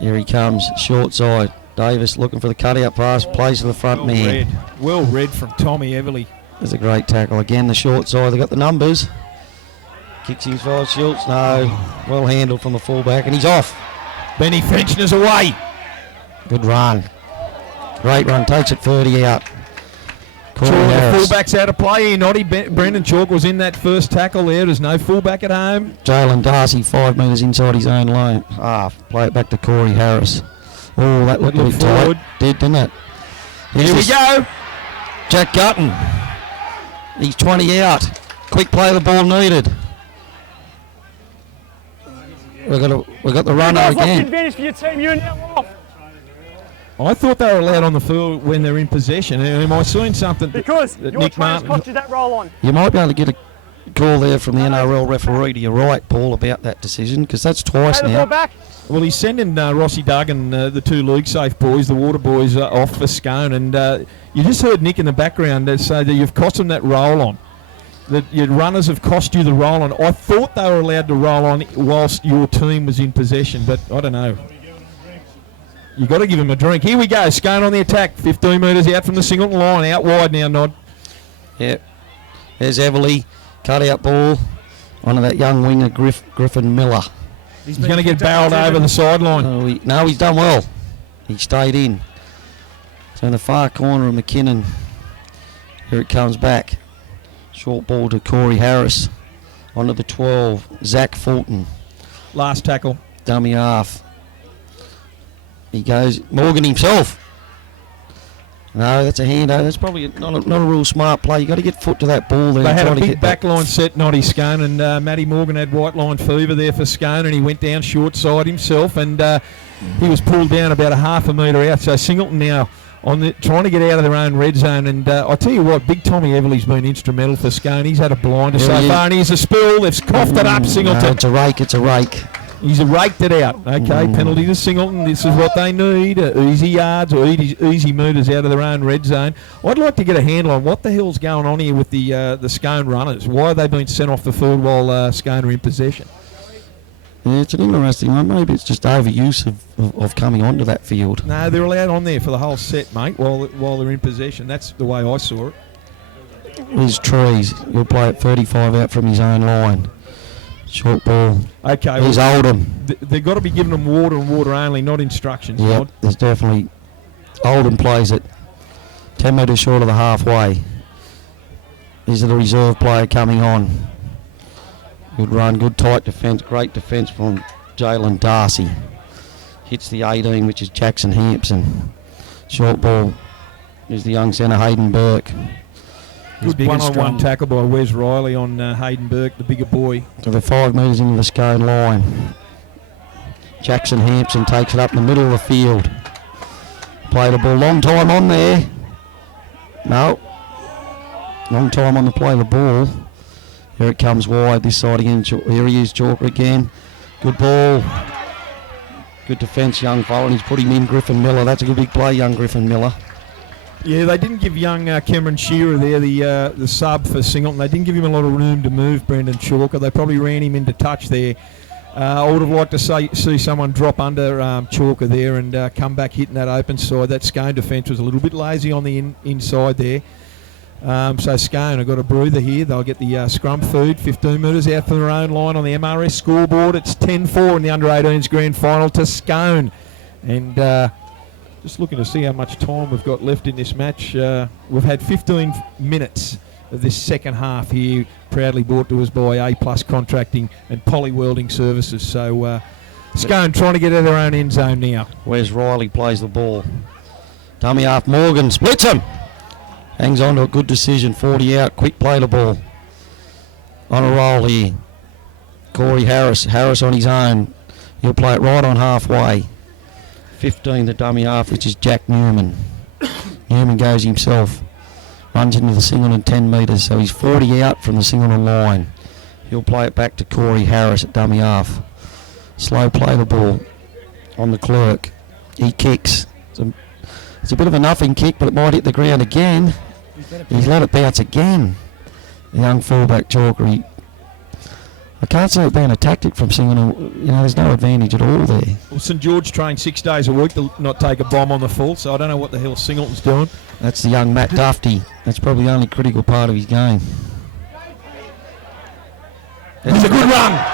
Here he comes, short side. Davis looking for the cutout pass, plays to the front man. Well read from Tommy Everly. There's a great tackle. Again, the short side, they got the numbers. Kicks inside, Schultz, no. Well handled from the fullback, and he's off. Benny Fenchner's away. Good run. Great run, takes it 30 out. Corey Chalk, the Harris. fullback's out of play here, Noddy. Brendan Chalk was in that first tackle there. There's no fullback at home. Jalen Darcy, 5 metres inside his own line. Play it back to Corey Harris. Oh, that looked a bit tight. Did, didn't it? Here we go. Jack Gutton. He's 20 out. Quick play of the ball needed. We've got the runner What's the again. advantage for your team? You're now off. I thought they were allowed on the field when they're in possession. Am I seeing something Because that your Nick trainers Martin... cost you that roll on. You might be able to get a call there from the NRL referee to your right, Paul, about that decision, because that's twice Pay the ball now. back. Well, he's sending Rossi Duggan, the two league safe boys, the water boys, off for Scone. And you just heard Nick in the background say that you've cost them that roll on. That your runners have cost you the roll on. I thought they were allowed to roll on whilst your team was in possession, but I don't know. You've got to give him a drink. Here we go. Scone on the attack. 15 metres out from the Singleton line. Out wide now, Nod. Yep. There's Everly. Cut out ball. Onto that young winger, Griffin Miller. He's going to get barreled over the sideline. No, he's done well. He stayed in. So in the far corner of McKinnon. Here it comes back. Short ball to Corey Harris. Onto the 12. Zach Fulton. Last tackle. Dummy half. He goes. Morgan himself. No, that's a handover. That's probably not a real smart play. You've got to get foot to that ball there. They had a try to big get that. back line set, Noddy Scone, and Matty Morgan had white line fever there for Scone, and he went down short side himself, and he was pulled down about a half a metre out. So Singleton now trying to get out of their own red zone, and I tell you what, big Tommy Everly's been instrumental for Scone. He's had a blinder so far, and here's a spill. They've coughed it up, Singleton. No, it's a rake. He's raked it out. Okay, penalty to Singleton. This is what they need. Easy yards or easy metres out of their own red zone. I'd like to get a handle on what the hell's going on here with the Scone runners. Why have they been sent off the field while Scone are in possession? Yeah, it's an interesting one. Maybe it's just overuse of coming onto that field. No, they're allowed on there for the whole set, mate, while they're in possession. That's the way I saw it. Here's Trees. He'll play at 35 out from his own line. Short ball. Okay. He's Oldham. They've got to be giving them water and water only, not instructions. Yep, Rod. there's definitely... Oldham plays it 10 metres short of the halfway. Here's the reserve player coming on. Good run, good tight defence, great defence from Jalen Darcy. Hits the 18, which is Jackson Hampson. Short ball is the young centre Hayden Burke. Good one-on-one tackle by Wes Riley on Hayden Burke, the bigger boy. So they're 5 metres into the Scone line. Jackson Hampson takes it up in the middle of the field. Play the ball. Long time on there. No. Long time on the play the ball. Here it comes wide this side again. Here he is, Chalker again. Good ball. Good defence, young fella, and he's put him in, Griffin Miller. That's a good big play, young Griffin Miller. Yeah, they didn't give young Cameron Shearer there, the sub for Singleton. They didn't give him a lot of room to move, Brendan Chalker. They probably ran him into touch there. I would have liked to see someone drop under Chalker there and come back hitting that open side. That Scone defence was a little bit lazy on the inside there. So Scone have got a breather here. They'll get the scrum food, 15 metres out from their own line on the MRS scoreboard. It's 10-4 in the under-18s grand final to Scone. And just looking to see how much time we've got left in this match. We've had 15 minutes of this second half here, proudly brought to us by A+ Contracting and Poly Welding Services. So Scone trying to get out of their own end zone now. Where's Riley plays the ball? Dummy half Morgan, splits him. Hangs on to a good decision, 40 out, quick play the ball. On a roll here. Corey Harris on his own. He'll play it right on halfway. 15 the dummy half, which is Jack Newman. Newman goes himself. Runs into the Singleton 10 metres, so he's 40 out from the Singleton line. He'll play it back to Corey Harris at dummy half. Slow play the ball on the clerk. He kicks. It's a bit of a nothing kick, but it might hit the ground again. He's let it bounce again. The young fullback Chalker. I can't see it being a tactic from Singleton. You know, there's no advantage at all there. Well, St George trained 6 days a week to not take a bomb on the full, so I don't know what the hell Singleton's doing. That's the young Matt Dufty. That's probably the only critical part of his game. It's a good run.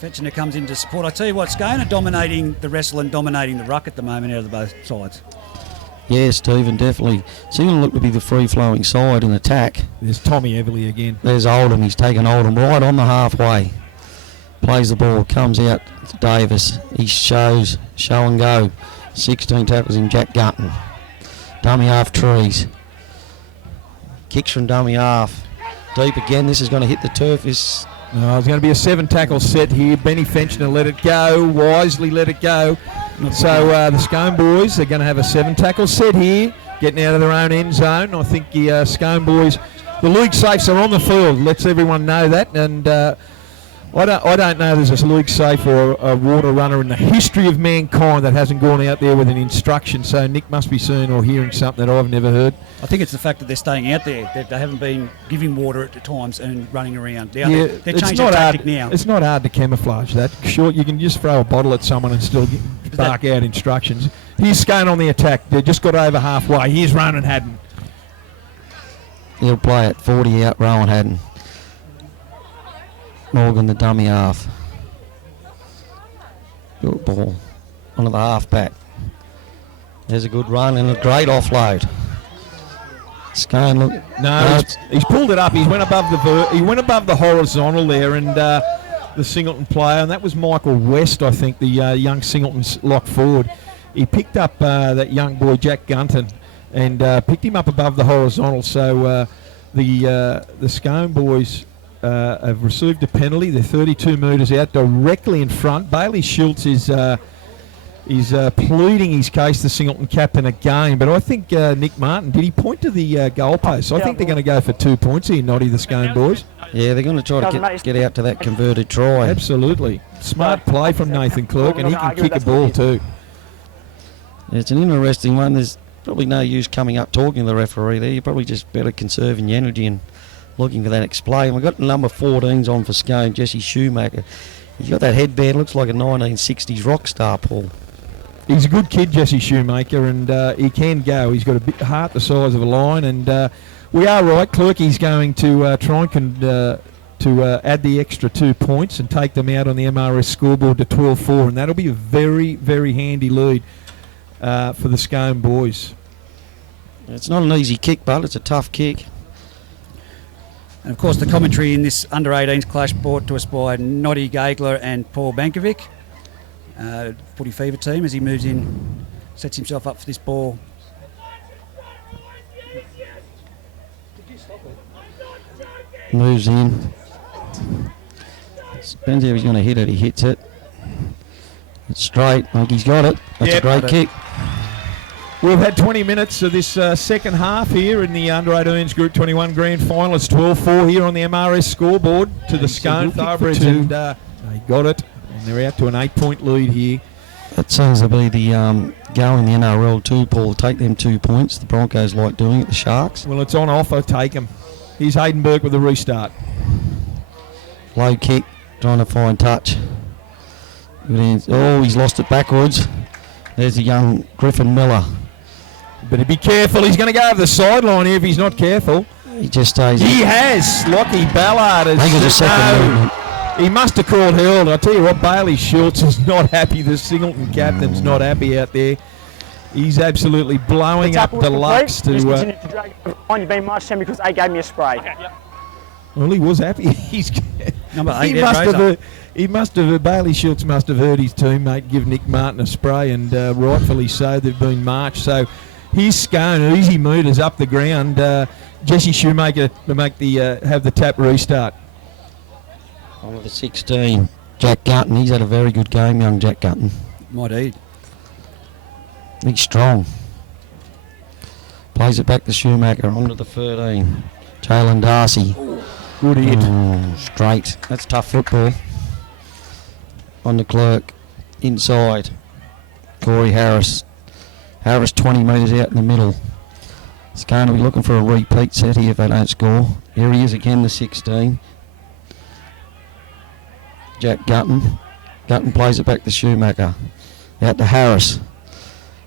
Fetchner comes in to support. I tell you what, Scone are dominating the wrestle and dominating the ruck at the moment out of both sides. Yeah, Stephen, definitely. Singleton look to be the free-flowing side in attack. There's Tommy Everly again. There's Oldham. He's taken Oldham right on the halfway. Plays the ball, comes out to Davis. He show and go. 16 tackles in Jack Gunton. Dummy half Trees. Kicks from dummy half. Deep again. This is going to hit the turf. There's going to be a 7 tackle set here. Benny Fenchner let it go, wisely let it go. So the Scone boys are going to have a 7 tackle set here, getting out of their own end zone. I think the Scone boys, the league safes are on the field, lets everyone know that. And I don't know there's a league safe or a water runner in the history of mankind that hasn't gone out there with an instruction. So Nick must be seeing or hearing something that I've never heard. I think it's the fact that they're staying out there. They haven't been giving water at times and running around. They're changing their tactic now. It's not hard to camouflage that. Sure, you can just throw a bottle at someone and still bark out instructions. Here's Scone on the attack. They just got over halfway. Here's Ronan Haddon. He'll play it 40 out, Rowan Haddon. Morgan the dummy half. Good ball. Onto the half back. There's a good run and a great offload. Scone look. No, he's pulled it up. He went above the horizontal there, and the Singleton player, and that was Michael West, I think, the young Singleton lock forward. He picked up that young boy Jack Gunton and picked him up above the horizontal. So the Scone boys have received a penalty. They're 32 metres out, directly in front. Bailey Schultz is pleading his case, the Singleton captain, again. But I think Nick Martin, did he point to the goalpost? I think they're going to go for 2 points here, Noddy, the Scone boys. Yeah, they're going to try to get out to that converted try. Absolutely. Smart play from Nathan Clerk, and he can kick a ball too. Yeah, it's an interesting one. There's probably no use coming up talking to the referee there. You're probably just better conserving your energy and looking for that explain. We've got number 14's on for Scone, Jesse Shoemaker. He's got that headband, looks like a 1960s rock star, Paul. He's a good kid, Jesse Shoemaker, and he can go. He's got a big heart the size of a lion, and we are right. Clerky's going to try and add the extra 2 points and take them out on the MRS scoreboard to 12-4, and that'll be a very, very handy lead for the Scone boys. It's not an easy kick, but it's a tough kick. And of course, the commentary in this under-18s clash brought to us by Noddy Gagler and Paul Bankovic, footy fever team, as he moves in, sets himself up for this ball. Moves in. Depends how he's going to hit it. He hits it. Straight. I think he's got it. That's Yep. a great kick. We've had 20 minutes of this second half here in the Under-18s Group 21 Grand Final. It's 12-4 here on the MRS scoreboard to the Scone Thoroughbreds, and they got it, and they're out to an 8-point lead here. That seems to be the go in the NRL too, Paul. Take them 2 points. The Broncos like doing it, the Sharks. Well, it's on offer. Take them. Here's Hayden Burke with a restart. Low kick, trying to find touch. Oh, he's lost it backwards. There's the young Griffin Miller. Better be careful. He's going to go over the sideline here if he's not careful. He just stays. He has. Lockie Ballard has. I think it was a second movement. He must have called held. I'll tell you what, Bailey Schultz is not happy. The Singleton captain's not happy out there. He's absolutely blowing up the Lux to. Just continue to drag it on. You've been marched down because A gave me a spray. Well, he was happy. He's Number 8, he must have. Bailey Schultz must have heard his teammate give Nick Martin a spray, and rightfully so. They've been marched. So here's Scone, easy meters up the ground. Jesse Shoemaker to make the have the tap restart. On with the 16, Jack Gunton. He's had a very good game, young Jack Gunton. Might eat. He's strong. Plays it back to Shoemaker, onto the 13. Jalen Darcy. Good hit. Straight. That's tough football. On the Clerk. Inside. Corey Harris. Harris 20 metres out in the middle. It's going to be looking for a repeat set here if they don't score. Here he is again, the 16. Jack Gunton. Gunton plays it back to Shoemaker. Out to Harris.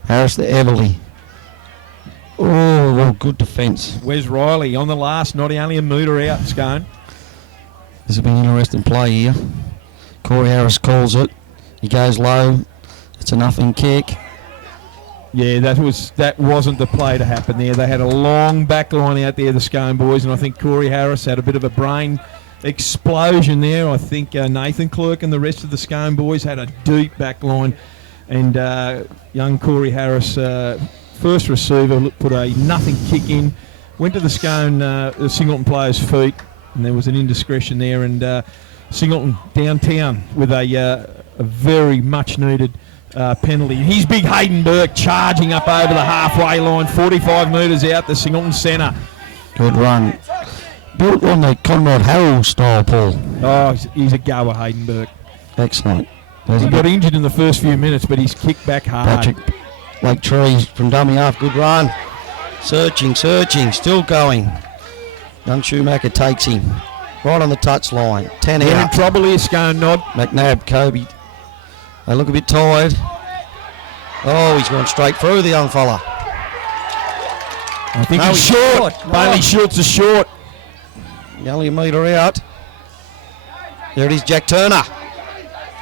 Harris to Everly. Oh, well, good defence. Wes Riley on the last, not only a metre out, Scone. This will be an interesting play here. Corey Harris calls it. He goes low. It's a nothing kick. Yeah, that wasn't the play to happen there. They had a long back line out there, the Scone boys, and I think Corey Harris had a bit of a brain explosion there. I think Nathan Clerk and the rest of the Scone boys had a deep back line, and young Corey Harris, first receiver, put a nothing kick in, went to the Scone, the Singleton player's feet, and there was an indiscretion there, and Singleton downtown with a very much needed penalty. Here's big Hayden Burke charging up over the halfway line, 45 metres out the Singleton centre. Good run. Built on the Conrad Harrell style, Paul. Oh, he's a goer, Hayden Burke. Excellent. He got injured in the first few minutes, but he's kicked back hard. Patrick Lake Trees from dummy half. Good run. Searching, still going. Young Shoemaker takes him. Right on the touchline. 10 They're in out. trouble here, Scone Nod. McNabb, Kobe. They look a bit tired. Oh, he's gone straight through the young fella. I think he's short. Bailey Schultz is short. Only a metre out. There it is, Jack Turner.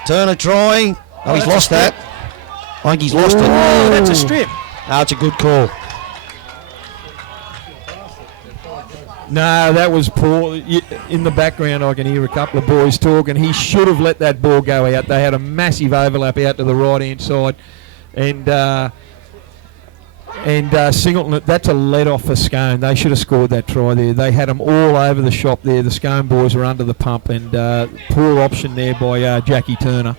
Turner trying. Oh, he's lost that. I think he's lost it. Oh, that's a strip. No, it's a good call. No, that was poor. In the background, I can hear a couple of boys talking. He should have let that ball go out. They had a massive overlap out to the right-hand side. And Singleton, that's a let-off for Scone. They should have scored that try there. They had them all over the shop there. The Scone boys were under the pump, and poor option there by Jackie Turner.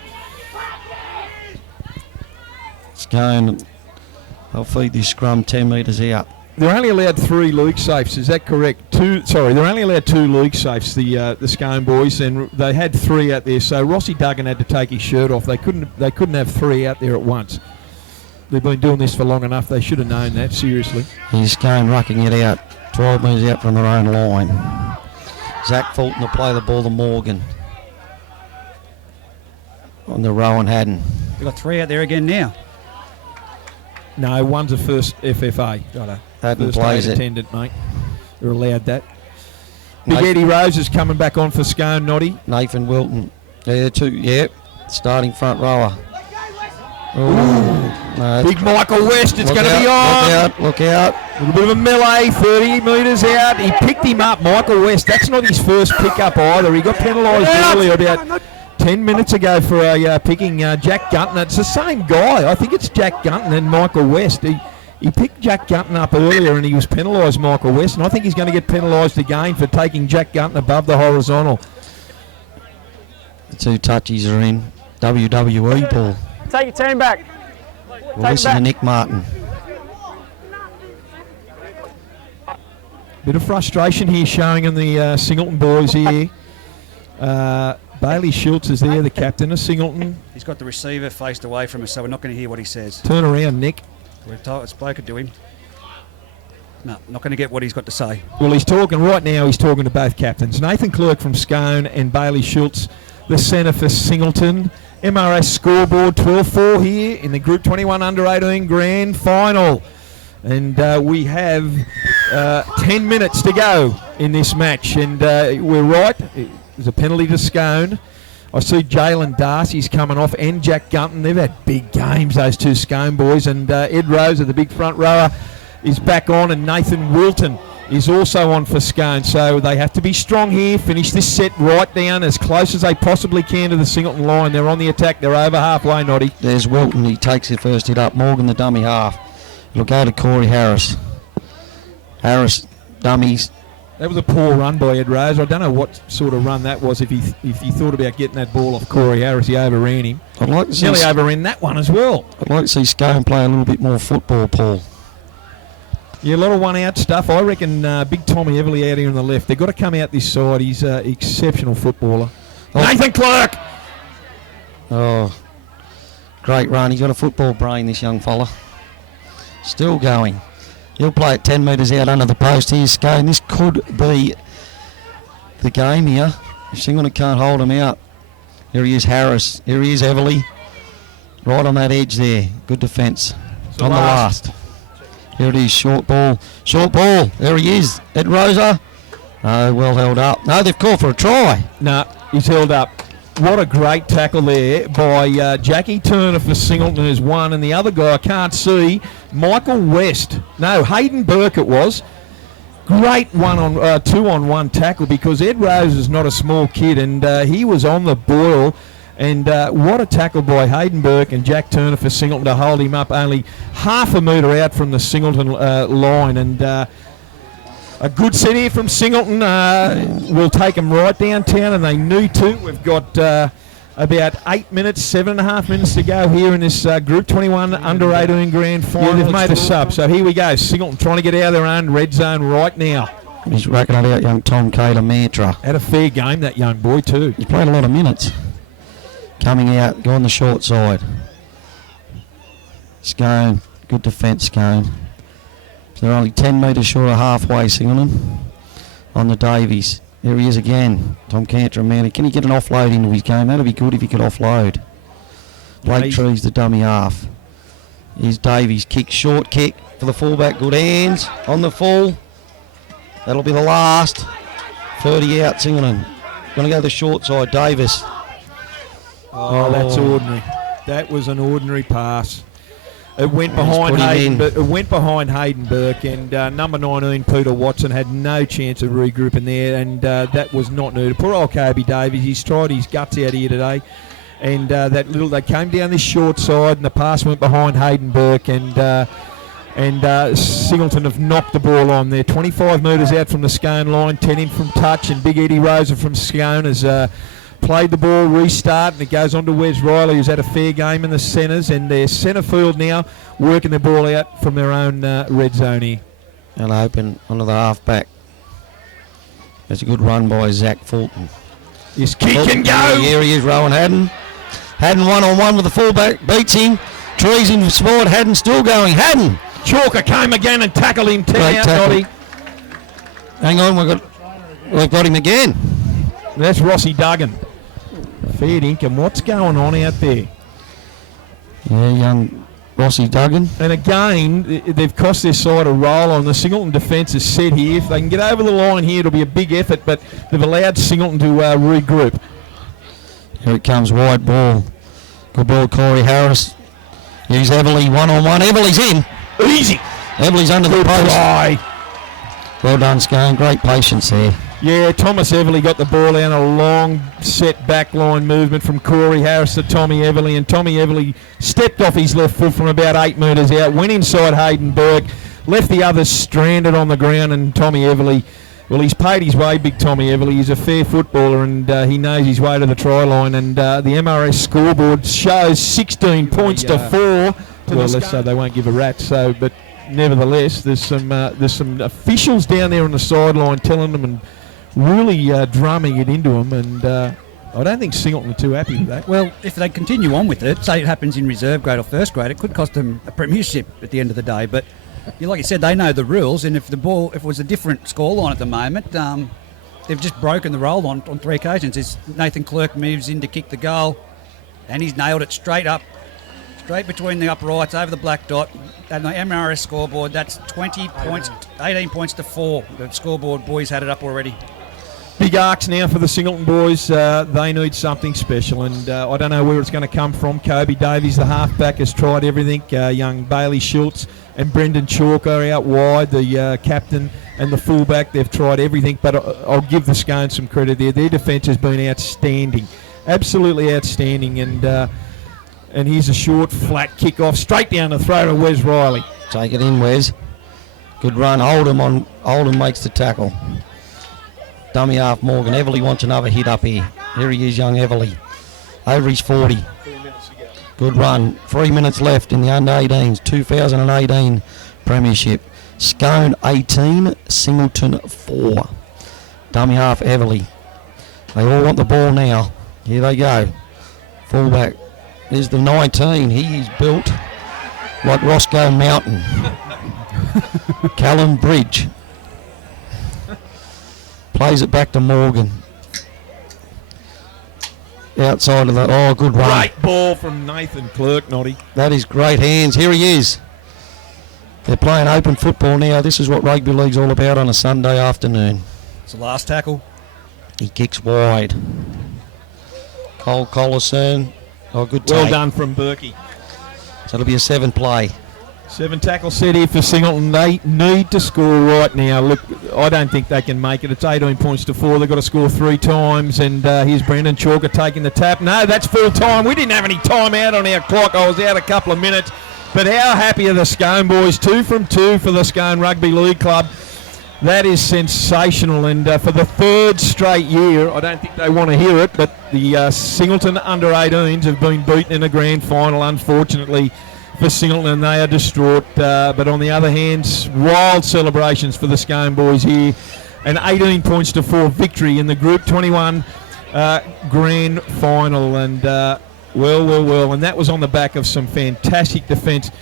Scone, they'll feed this scrum 10 metres out. They're only allowed 3 league safes, is that correct? They're only allowed 2 league safes, the Scone boys, and they had 3 out there. So Rossi Duggan had to take his shirt off. They couldn't have 3 out there at once. They've been doing this for long enough. They should have known that, seriously. Here's Scone rucking it out, 12 metres out from their own line. Zach Fulton to play the ball to Morgan. On the Rowan Haddon. We've got 3 out there again now. No, one's a first FFA. Haddon First plays aid it. attendant, mate. They're allowed that. Big Nathan- Eddie Rose is coming back on for Scone, Noddy. Nathan Wilton. Starting front rower. No, Big Michael West, it's going to be on. Look out. A little bit of a melee, 30 metres out. He picked him up, Michael West. That's not his first pick-up either. He got penalised earlier about 10 minutes ago for picking Jack Gunton. It's the same guy. I think it's Jack Gunton and Michael West. He picked Jack Gunton up earlier and he was penalised, Michael West, and I think he's going to get penalised again for taking Jack Gunton above the horizontal. The 2 touchies are in. WWE ball. Take your team back. We'll listen to Nick Martin. Bit of frustration here showing in the Singleton boys here. Bailey Schultz is there, the captain of Singleton. He's got the receiver faced away from us, so we're not going to hear what he says. Turn around, Nick. We've spoken to him. No, not going to get what he's got to say. Well, he's talking right now. He's talking to both captains, Nathan Clerk from Scone and Bailey Schultz, the centre for Singleton. MRS scoreboard 12-4 here in the Group 21 Under-18 Grand Final. And we have 10 minutes to go in this match. And we're right. There's a penalty to Scone. I see Jalen Darcy's coming off and Jack Gunton. They've had big games, those two Scone boys. And Ed Rose, the big front rower, is back on. And Nathan Wilton is also on for Scone. So they have to be strong here, finish this set right down as close as they possibly can to the Singleton line. They're on the attack. They're over halfway, Noddy. There's Wilton. He takes the first hit up. Morgan, the dummy half. It'll go to Corey Harris. Harris, dummies. That was a poor run by Ed Rose. I don't know what sort of run that was. If he thought about getting that ball off Corey Harris, he overran him. I'd like to see Nearly overran that one as well. I'd like to see Scone play a little bit more football, Paul. Yeah, a lot of one-out stuff. I reckon big Tommy Everly out here on the left. They've got to come out this side. He's an exceptional footballer. Oh. Nathan Clerk! Oh, great run. He's got a football brain, this young fella. Still going. He'll play it 10 metres out under the post. Here's Scone. This could be the game here. If Singleton can't hold him out. Here he is, Harris. Here he is, Everly. Right on that edge there. Good defence. On the last. Here it is, short ball. Short ball. There he is. Ed Rosa. Oh, well held up. No, they've called for a try. No, he's held up. What a great tackle there by Jackie Turner for Singleton, who's one, and the other guy I can't see, Michael West. No, Hayden Burke it was. Great two-on-one tackle because Ed Rose is not a small kid, and he was on the boil. And what a tackle by Hayden Burke and Jack Turner for Singleton to hold him up only half a metre out from the Singleton line. And a good set here from Singleton. We'll take them right downtown, and they need to. We've got about 8 minutes, 7.5 minutes to go here in this Group 21 Under-18 Grand Final. Yeah, they've made a sub, so here we go. Singleton trying to get out of their own red zone right now. He's racking it out, young Tom Cater Mantra. Had a fair game, that young boy, too. He's played a lot of minutes. Coming out, go on the short side. Scone, good defence, Scone. So they're only 10 metres short of halfway, Singleton. On the Davies. There he is again. Tom Cantor, man. Can he get an offload into his game? That'd be good if he could offload. Blake Trees, the dummy half. Here's Davies. Kick, short kick for the fullback. Good hands on the full. That'll be the last. 30 out, Singleton. Going to go the short side, Davis. Oh, that's ordinary. That was an ordinary pass. It went behind Hayden. It went behind Hayden Burke, and number 19 Peter Watson had no chance of regrouping there, and that was not needed. Poor old Kobe Davies. He's tried his guts out here today, and they came down this short side, and the pass went behind Hayden Burke, and Singleton have knocked the ball on there. 25 metres out from the Scone line, 10 in from touch, and Big Eddie Rosa from Scone has played the ball, restart, and it goes on to Wes Riley, who's had a fair game in the centres, and their centre field now working the ball out from their own red zone here. They'll open onto the half-back. That's a good run by Zach Fulton. His kick and go! Here he is, Rowan Haddon. Haddon one-on-one with the fullback, beats him. Trees in support, Haddon still going. Haddon! Chalker came again and tackled him. 10 out, Dotty. Hang on, we've got him again. That's Rossi Duggan. Fair dinkum. What's going on out there? Yeah, young Rossi Duggan. And again, they've cost their side a roll on. The Singleton defence is set here. If they can get over the line here, it'll be a big effort, but they've allowed Singleton to regroup. Here it comes, wide ball. Good ball, Corey Harris. Here's Everly, one-on-one. Everly's in. Easy. Everly's under the post. Try. Well done, Scone. Great patience there. Yeah, Thomas Everly got the ball out, a long set back line movement from Corey Harris to Tommy Everly, and Tommy Everly stepped off his left foot from about 8 metres out, went inside Hayden Burke, left the others stranded on the ground, and Tommy Everly Well, he's paid his way, big Tommy Everly. He's a fair footballer, and he knows his way to the try line. And the MRS scoreboard shows 16 points to 4. Well, let's say they won't give a rat. So, but nevertheless, there's some officials down there on the sideline telling them and really drumming it into them. And I don't think Singleton are too happy with that. Well, if they continue on with it, say it happens in reserve grade or first grade, it could cost them a premiership at the end of the day. But like you said, they know the rules, and if it was a different scoreline at the moment, they've just broken the roll on 3 occasions. As Nathan Clerk moves in to kick the goal, and he's nailed it straight between the uprights over the black dot. And the MRS scoreboard, that's 20 points, 18 points to 4. The scoreboard boys had it up already. Big arcs now for the Singleton boys. They need something special, and I don't know where it's going to come from. Kobe Davies, the halfback, has tried everything. Young Bailey Schultz and Brendan Chalker out wide, the captain and the fullback. They've tried everything, but I'll give the Scone some credit there. Their defence has been outstanding, absolutely outstanding. And here's a short, flat kick-off straight down the throat of Wes Riley. Take it in, Wes. Good run. Oldham makes the tackle. Dummy half Morgan. Everly wants another hit up here. Here he is, young Everly. Over his 40. 3 minutes to go. Good run. 3 minutes left in the under-18s. 2018 premiership. Scone 18, Singleton 4. Dummy half Everly. They all want the ball now. Here they go. Fullback. There's the 19. He is built like Roscoe Mountain. Callum Bridge. Plays it back to Morgan. Outside of the... Oh, good run. Great ball from Nathan Clerk, Noddy. That is great hands. Here he is. They're playing open football now. This is what rugby league's all about on a Sunday afternoon. It's the last tackle. He kicks wide. Cole Collison. Oh, good take. Well done from Berkey. So it'll be a 7 play. 7 tackle set here for Singleton. They need to score right now. Look, I don't think they can make it. It's 18 points to 4. They've got to score 3 times. And here's Brendan Chalker taking the tap. No, that's full time. We didn't have any time out on our clock. I was out a couple of minutes. But how happy are the Scone boys? 2 from 2 for the Scone Rugby League Club. That is sensational. And for the 3rd straight year, I don't think they want to hear it, but the Singleton under-18s have been beaten in a grand final, unfortunately, for Singleton, and they are distraught. But on the other hand, wild celebrations for the Scone boys here. An 18 points to 4 victory in the Group 21 grand final. And well. And that was on the back of some fantastic defence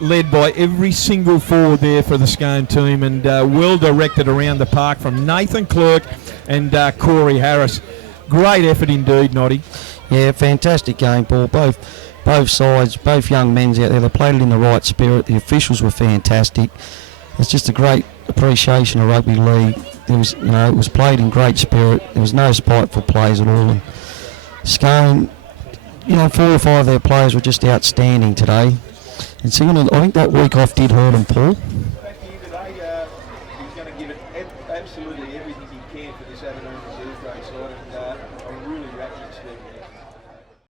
led by every single forward there for the Scone team, and well directed around the park from Nathan Clerk and Corey Harris. Great effort indeed, Noddy. Yeah, fantastic game, Paul. Both sides, both young men's out there, they played it in the right spirit. The officials were fantastic. It's just a great appreciation of rugby league. It was played in great spirit. There was no spiteful plays at all. And Scone, 4 or 5 of their players were just outstanding today. And Singleton, I think that week off did hurt him, Paul. Back here today, he's going to give it absolutely everything he can for this Aberdeen reserve grade side, and I'm really happy to